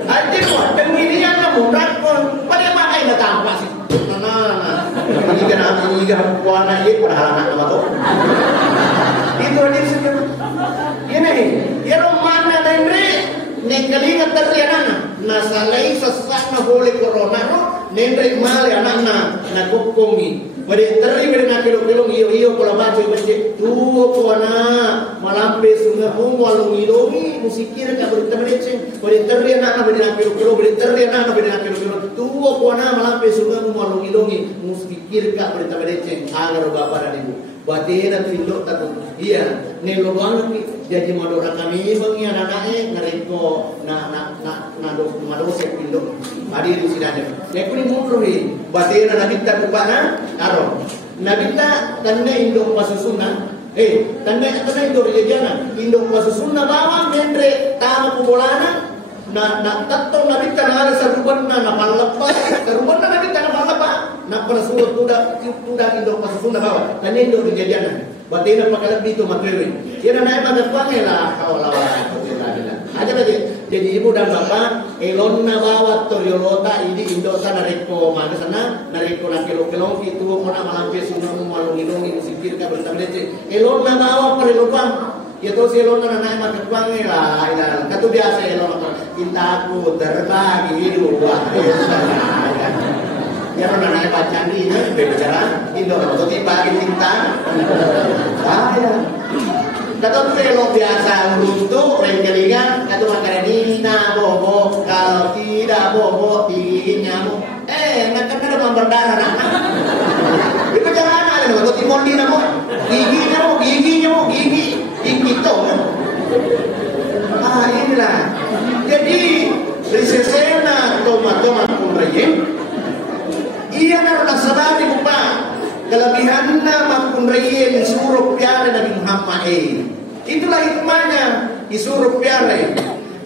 Adik mo, pemilihan na murad ko, pwede makay na tampa si ini kan warna ini pada halaman nama tu. Itu aja sih. Ini, ya mana nendre, nengkalingan terlihat nasalai sesak na boleh corona ro, nendre mal anak na kokongi. Pada terli pada nak kilo iyo kalau baca baca tuh ko na malampe sungai walung ilongi musikir ka berita mereka. Pada terli anak pada nak kilo pada terli anak pada nak kilo tuh ko na malampe sungai walung ilongi musikir ka berita mereka. Agar bapa dan ibu. Batena tindok takut. Iya, nelo banget jadi madora kami bangi anak-anaknya nariko na dosek tindok. Hadir di sini. Ya kuni mukrohi. Batena nabita kupana aro. Nabita tanda indok pasusuna. Tanda indok jejana. Indok pasusuna bawang mendre tama kubolana. Na tato nabita na ada saruban na napalapa. Saruban na nabita na napalapa. Na perasuat tuda indok pasusuna bawang. Tanda indok jejana. Batena pakalat dito matrewe. Yan na naik magpangela kawalawan. Aja aja. Jadi ibu dan bapak elon na bawat toriolota ini indo sana nareko mana sana nareko na kilo itu kona malampe sunung malungi musikir ka bertamlete elon na bawa perelopang ya to si elon na naik magpang ila katu biasa elon kita aku terbagi hidup wah ya na naik pacan ini berbicara indo to bagi cinta ya kata lo biasa untuk rengkelingan kata makanan ini bobo kalau tidak bobo tinggi nyamuk nak kena berdarah nak itu jangan ada lo timon di namo gigi nyamuk gigi itu inilah jadi risesena tomat kunrayem iya nak sadari bupa kelebihannya makun raya disuruh piara Nabi Muhammad itulah hikmahnya disuruh piara.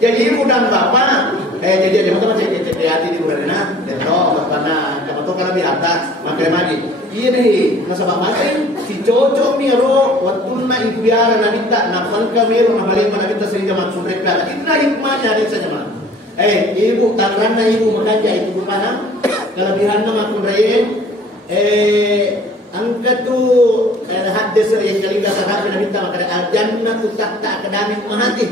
Jadi ibu dan bapak jadi teman-teman hati di bulan dan toh karena kamu tuh kalau biasa makai mandi iya deh masa bapak si cocok miro waktu na piara Nabi tak napal kami na balik Nabi tak sehingga makun raya piara itulah hikmahnya ada saja mah ibu tangannya ibu makanya ibu mana kelebihannya makun raya angka tu hadis yang kali sahabat Nabi minta maka al-jannah tu tahta aqdamil mahati.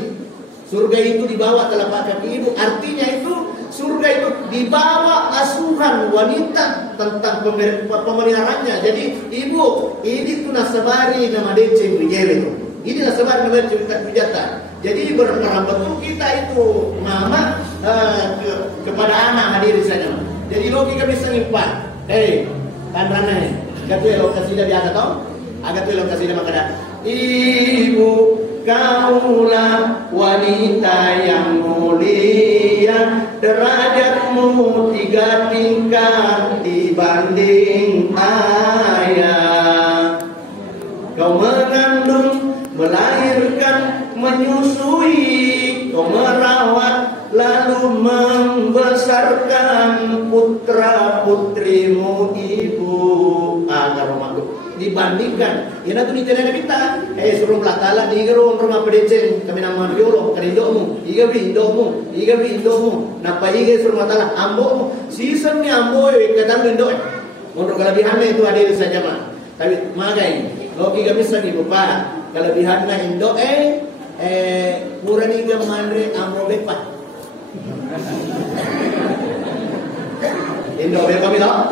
Surga itu dibawa telapak kaki ibu. Artinya itu surga itu dibawa asuhan wanita tentang pemeliharaannya. Jadi ibu ini tu nasabari nama DC Wijaya itu. Ini nasabari nama DC Wijaya. Jadi berperan betul kita itu mama kepada anak hadir di sana. Jadi logika bisa ngimpan. Kan rana Agak lokasi dah biasa tau? Agak lokasi dah makada. Ibu kaulah wanita yang mulia, derajatmu 3 tingkat dibanding ayah. Kau mengandung, melahirkan, menyusui, kau merawat, lalu membesarkan putra putrimu ibu. Agar romaku dibandingkan ina tu ni tena kita suruh latala di gero rumah pedecen kami nama biolo kerindomu iga bindomu napa iga suruh latala ambo season ni ambo kata bindo untuk kelebihannya itu ada saja mah tapi magai logi kami sani bupa kelebihannya indo kurang iga mandre ambo bepa indo bepa mi tau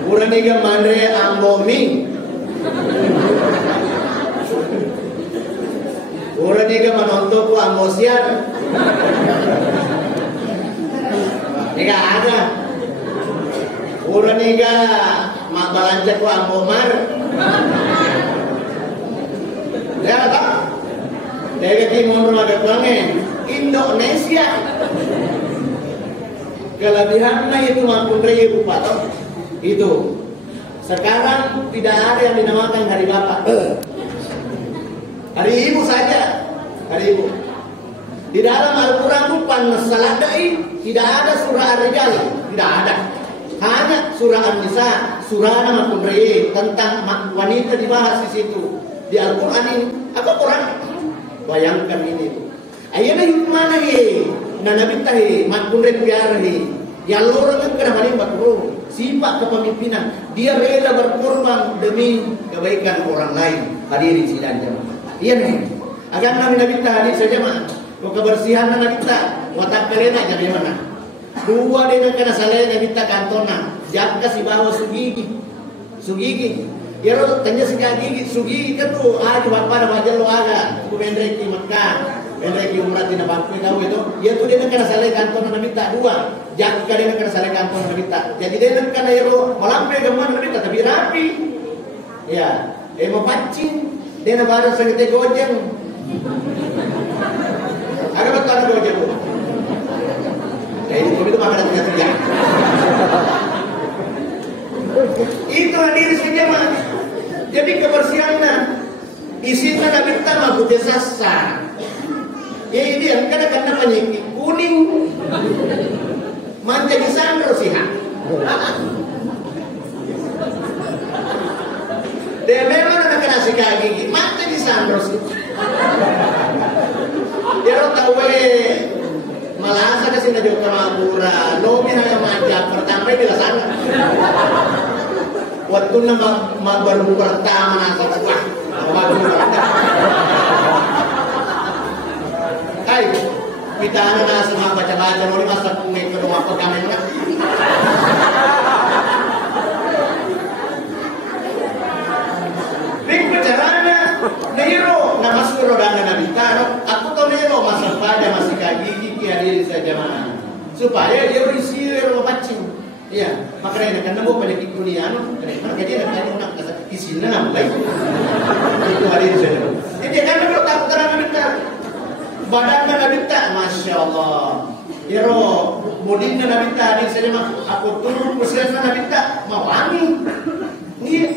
kurang iga mandre ambo mi kurang iga manonton ko ambo siar iga ada kurang iga mabalanja ko ambo mar ya tak dega ki mon rumah depange Indonesia. Kelebihannya itu maupun rupa itu. Sekarang tidak ada yang dinamakan hari Bapak. Hari Ibu saja. Hari Ibu. Di dalam Al-Quran Saladai tidak ada surah Ar-Rijal, tidak ada. Hanya surah An-Nisa, surah maupun tentang wanita dibahas di situ. Di Al-Quran ini, apa Quran? Bayangkan ini. Ayana hikmah he, Nabi tahe, maupun biar he. Yang orang kena maling bakro, sifat kepemimpinan. Dia rela berkorban demi kebaikan orang lain. Hadirin sidang jemaah. Iya nih. Agar Nabi hadir saja mah. Kebersihan Nabi kita, watak kelena jadi mana? Dua dia kena salah Nabi kita kantona. Jaga si bawa sugigi. Ya lo tanya si gigi sugigi kan tuh aja bapak wajah lo aga. Ku mendreki Mekah. Mendreki umrah di Nabakui tahu itu. Ya tuh dia kena salah kantona Nabi kita dua. Jaga dia kena salah kantona Nabi kita. Jadi dia kena ya lo melampai gemuan Nabi kita tapi rapi. Ya, mau pancing. Dia baru sakit gojeng. Ada betul ada gojek bu. Itu makanan tiga. Itu hadir saja mah. Jadi kebersihannya isinya Nabi kita mampu desasa. Ya ini yang kadang-kadang penyakit kuning. Manja di sandro sih ha. Dia memang ada kena sikat gigi. Manja di sandro sih. Dia tahu malah saya kasih najo kamabura, nomi na manja pertama bila sana. Waktu nama baru pertama nasa wah, Hai, kita anak semua baca-baca nomi masa kumai ke rumah pegangan nak. Ring bicaranya, Nero nama suruh dana Nabi Taro. Aku tahu Nero masa pada masih kaki hadir saja mana supaya dia berisi rumah pancing. Iya, makanya kan nemu pada dunia karena dia nak isinya nambah. Itu hadir saja. Jadi kan kalau tak terang minta badan Nabi tak, masya Allah. Iro mudinnya Nabi tak hadir saja mah. Aku turun puskesmas Nabi tak mau wangi. Iya,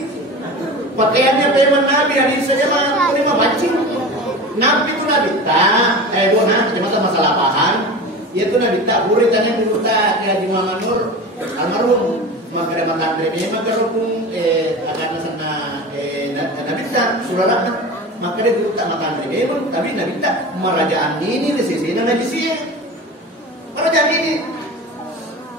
pakaiannya teman Nabi hadir saja mah. Ini mah pancing. Nabi itu Nabi tak, bona cuma masalah paham. Ia tu Nabi tak, buri tanya dulu tak ya di Manur almarhum. Maka ada makan demi maka rupung akan sana Nabi tak surah maka dia dulu tak makan demi tapi Nabi tak merajaan ini di sisi Nabi sih. Merajaan ini.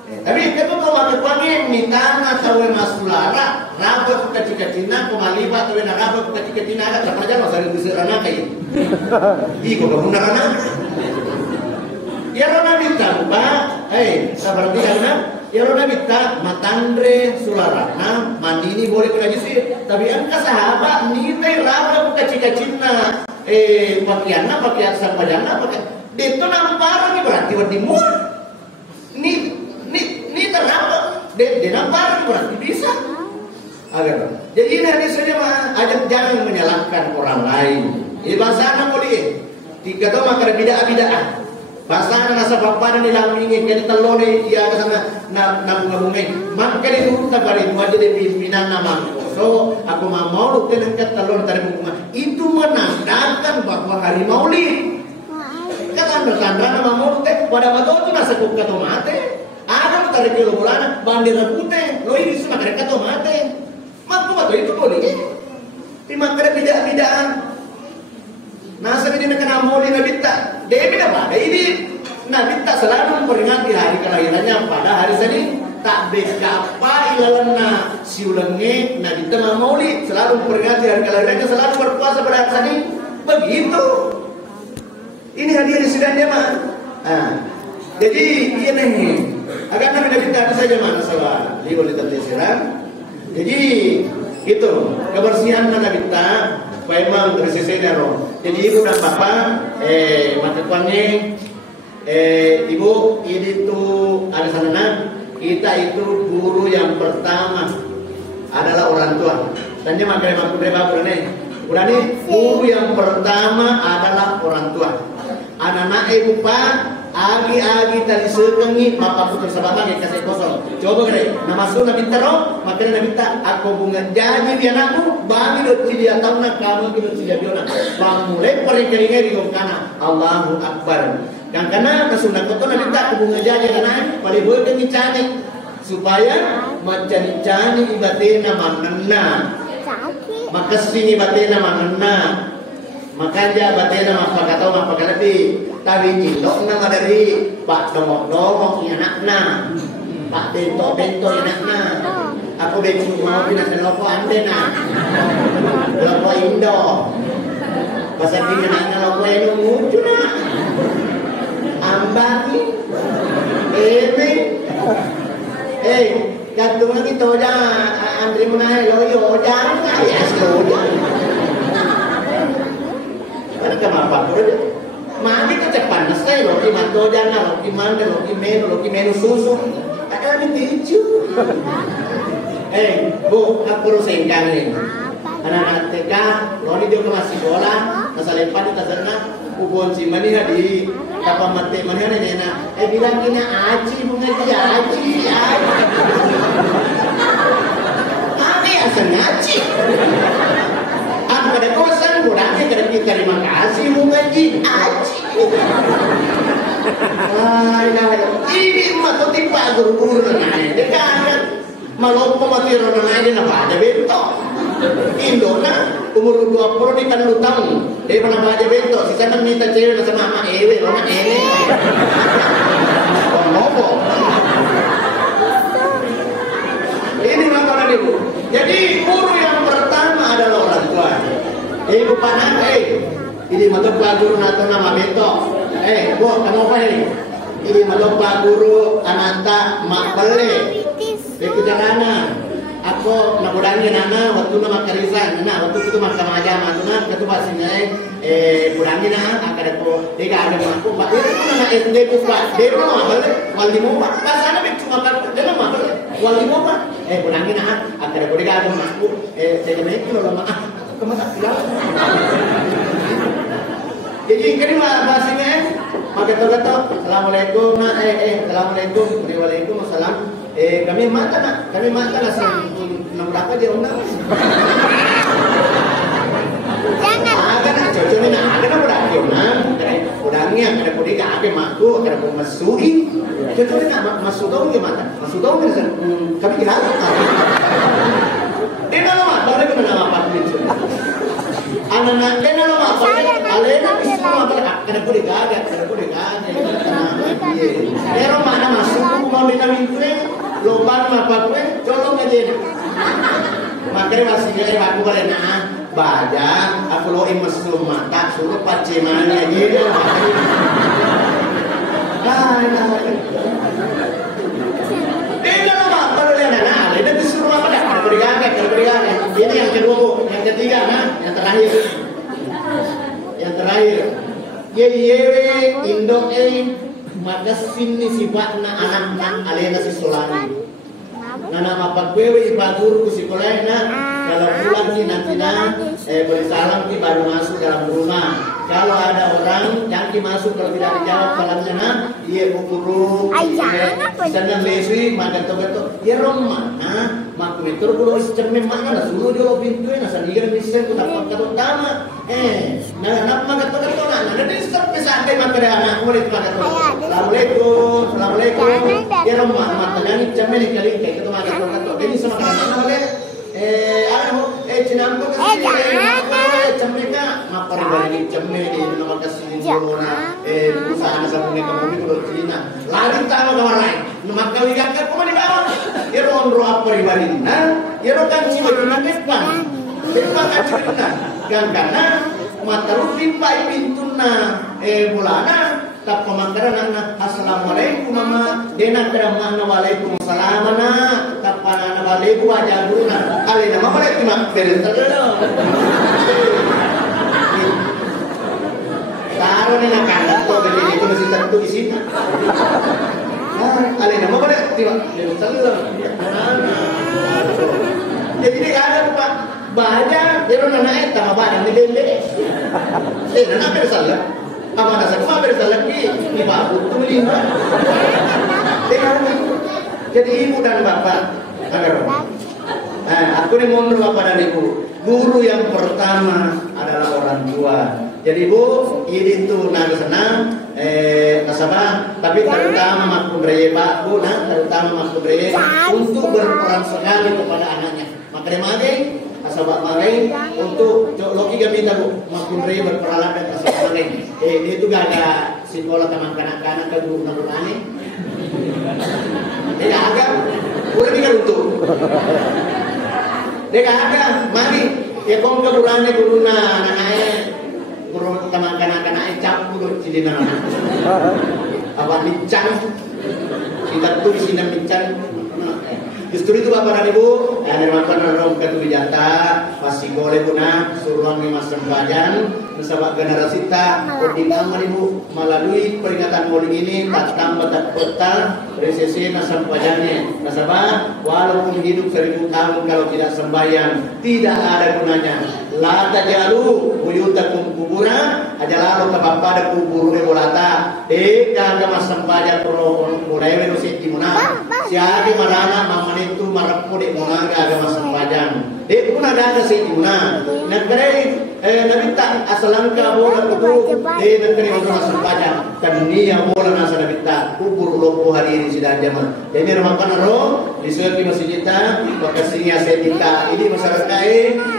Tapi kita tahu makan kuangin mitana tahu masulara, raba kita cikatina kumaliba tahu nak raba kita cikatina ada kerja masa di serana kayak. Iko kebenaran. Ya rona minta Pak, seperti karena ya rona minta matandre sularana mandini boleh kerja sih. Tapi angka sahabat nilai raba kita cikatina pakaian sampajana pakai. Itu nampar ni berarti wadimur. Ini terdapat dia nampar berarti bisa agar jadi ini hadis saja mah ajak jangan menyalahkan orang lain. Ini bahasa boleh tiga tu makar bidah bahasa nasa papan ni lang ini kini telone dia ke sana nak ngabungin maka dia turun tak balik wajib dia pimpinan nama so aku mau lu tenangkan telon dari hukuman itu menandakan bahwa hari Maulid kata tanda nama Maulid pada waktu itu nasa kuka tomate. Ada tarik kilo bulan, bandera putih, lo ini semua mereka tuh mati. Makanya itu boleh. Di makanya bidaan. Nasa ini kena mau di Nabi tak. Dia tidak pada ini Nabi tak selalu memperingati hari kelahirannya pada hari Senin. Tak berapa ilalana siulenge Nabi tak mau di selalu memperingati hari kelahirannya selalu berpuasa pada hari Senin. Begitu. Ini hadiah sidangnya mah. Jadi iya nih. Agar Nabi tadi saja masalah liwal ditafsirkan. Jadi itu kebersihan Nabi kita memang dari sisi nero. Jadi ibu dan bapak makapannya ibu ini tuh ada sana kita itu guru yang pertama adalah orang tua. Dan dia makai bapak nih. Guru yang pertama adalah orang tua. anak-anak ibu pak agi tali sekengi mapa putar sababang kasih kosong. Coba kere, nama sunnah minta roh, makanya minta aku bunga janji di anakmu, bagi dot dia tahu nak kamu dot dia biona. Bang mulai perikeringe di kana, Allahu Akbar. Yang kana kesunah kotor minta aku bunga janji anak, paling boleh demi cani supaya macam-macam ibadah manenna. Maka sini batena manenna. Maka dia batena mapakatau mapakalabi. Tapi cilok nama dari Pak Domok-domok anakna, Pak Bento anakna. Aku benci mau pindah lopo andena, lopo Indo. Pasal di anakna lopo Indo muncul na, ambani, gantung lagi toja, Andri menahai loyo jangan ya sekolah. Mana kenapa bro? Mati kecepan saya loki manto jangan loki manda loki menu susu ada di ticu. Bu aku harus sengkang nih anak-anak TK loni dia masih sekolah masa lepas di tasarna ubon si mani di kapal mati mana nena bilang kena aji mengaji aji mami asal ngaji aku ada kosan kurangnya kada terima kasih mengaji aji. Ini mah tuh tipe guru-guru nanai, dekat maloppo mati orang nanai dia nak ada bentok. Indona umur 20 ni kan lu tahu, dia pernah ada bentok. Sisa kan minta cewek sama mama ewe, orang ewe. Ngomong. Ini laporan ibu. Jadi guru yang pertama adalah orang tua. Ibu panas, ini matok pak guru nato nama bentok. Bu, kamu apa ini? Ini matok pak guru ananta mak beli. Bekujarana. Aku nakurangi nana waktu nama karisan, nana waktu itu makam aja matuna ketua sini kurangi nana akar aku dia ada aku pak. Itu nana SD ku pak. Dia mau apa? Wali mau pak. Pasana cuma pak. Dia mau apa? Wali mau pak. Kurangi nana akar aku dia ada aku. Saya itu loh mak. Kamu tak bilang. Jadi ini bahasanya maka kata assalamualaikum nak assalamualaikum waalaikumsalam kami makan asal berapa dia undang ada nak cocoknya nak ada nak berapa undang udangnya ada kudik ada makku ada masui cocoknya nak masuk tahu gimana masuk tahu kan kami kira dia nama apa dia nama apa anak-anak dia nama apa alena semua ada kudik ada pero mana masuk mau minta lomba apa gue colong aja makanya masih gede aku balena baja aku lo mesum mata suruh pacimanya gitu dia lomba apa lo lihat anak dia disuruh apa dah bergaga ini yang kedua bu yang ketiga nah yang terakhir ye Indo maka sini sifatnya anak alena si solani. Nana mapak bewe ibadur ku sekolahnya kalau pulang ki nanti beri salam ki baru masuk dalam rumah. Kalau ada orang yang masuk kalau tidak dijawab salamnya dia bukuru senang lesi maka to ya rumah mak meter kulo cermin mana suruh dia pintunya nasa dia bisa ku dapat kata utama nak maka to nanti sampai sampai maka anak murid maka to assalamualaikum ya rumah matanya ni cermin kali kayak itu maka to ini sama kana oleh cinampo kasi cerminnya mapar balik cermin di nama kasih corona usaha sa punya kamu itu Cina lari tahu kamar lain maka wigakan kemana di bawah ya ro apa ribalina ya ro kan sih bagaimana depan kan cerita kan karena mata rupin pai pintuna bulana tak pemakaran anak assalamualaikum mama dena terama waalaikumsalam anak tak panana waalaikum aja guna alena mama lagi mak beres taruh ni nak kandang tu begini itu mesti tentu di sini alena mama lagi tiba jadi dia ada pak baca dia orang naik tambah barang di beli nana bersalah Apa nasa kuma bersalaki iba itu melingkar. Jadi ibu dan bapak agar. Aku ini mundur bapak dan ibu. Guru yang pertama adalah orang tua. Jadi bu, ini tuh naga senang, nasabah, tapi terutama makmum reye pak bu, terutama makmum reye untuk berperan sekali kepada anaknya. Makanya magai, nasabah magai untuk loki kami tahu makmum reye berperan dan nasabah magai. Dia itu gak ada sekolah teman kanak-kanak ke guru aneh. Dia agak, boleh kan untuk. Dia agak, mari. Ya kong kebulannya guru anaknya. Guru teman kanak-kanak cap guru cidina apa lincang kita tuh di sini lincang justru itu bapak dan ibu yang diramakan rom ketujuh pasti boleh guna suruh mas sembahyang bersama generasi kita berdingan ibu melalui peringatan maulid ini tak tambah tak kota resesi nasampajanya nasabah walaupun hidup 1000 tahun kalau tidak sembahyang tidak ada gunanya la tajalu buyutakum kubura aja lalu ke bapak ada kubur de bolata kagak mas sembahyang pro mulai menusi dimuna siapa marana mamane itu marapu de muna kagak mas sembahyang pun ada si dimuna negeri nabi tak asalan ka bola kutu negeri untuk mas sembahyang kan dia bola nasa nabi tak kubur lopo hadiri sidang zaman jadi ramakan ro di suatu masjid kita lokasinya setika ini masyarakat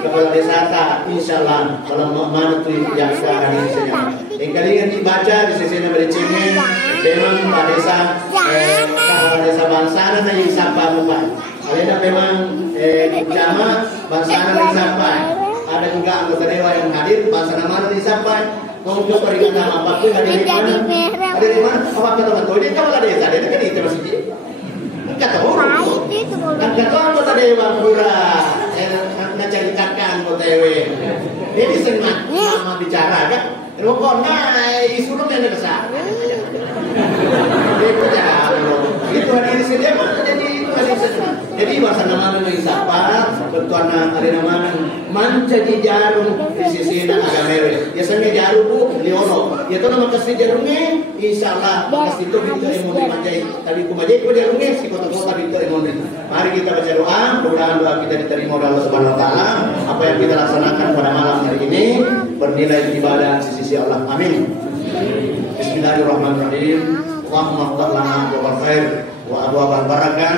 kepala desa insyaallah kalau mana tuh yang suara di sini yang kalian dibaca di sini bercengeng memang pada desa kepala desa bangsa dan yang sampai muka kalian memang jamaah bangsa dan sampai ada juga anggota dewa yang hadir bangsa mana disampai untuk peringatan apapun ada di mana apa kata betul dia kepala desa dia kan itu masjid kata orang kan kata anggota dewa pura menceritakan OTW ini senang sama bicara kan rokok naik suruh yang besar itu jalan itu hadir di sini jadi itu hadir senang jadi bahasa nama yang siapa betuan ada nama menjadi jarum di sisi agak merah biasanya jarum bu liono ya itu nama kasih jarumnya insyaallah kasih itu pintu emoni manjai tadi kumajai ku jarumnya si kota-kota pintu emoni mari kita baca doa mudah-mudahan doa kita diterima oleh Allah Subhanahu wa taala apa yang kita laksanakan pada malam hari ini bernilai ibadah di sisi Allah amin bismillahirrahmanirrahim Allahumma ighfir lana wa khair wa abwaabal barakah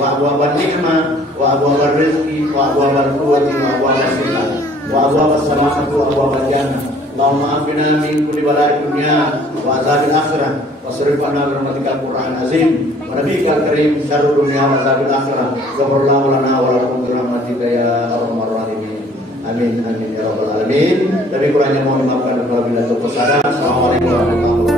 wa abwaabal nikmah wa abwaabal rizqi wa abwaabal quwwati wa abwaabal silah wa abwaabas samawati wa abwaabal jannah Allahumma afina min kulli bala'i dunya wa azabil akhirah wa sirif anna bi rahmatikal qur'an azim wa nabiyikal karim syarrul dunya wa azabil akhirah ghafarallahu lana wa lakum bi rahmatika ya arhamar rahimin amin amin ya rabbal alamin. Tapi kurangnya mohon dimaafkan apabila terkesalahan. Assalamualaikum warahmatullahi wabarakatuh.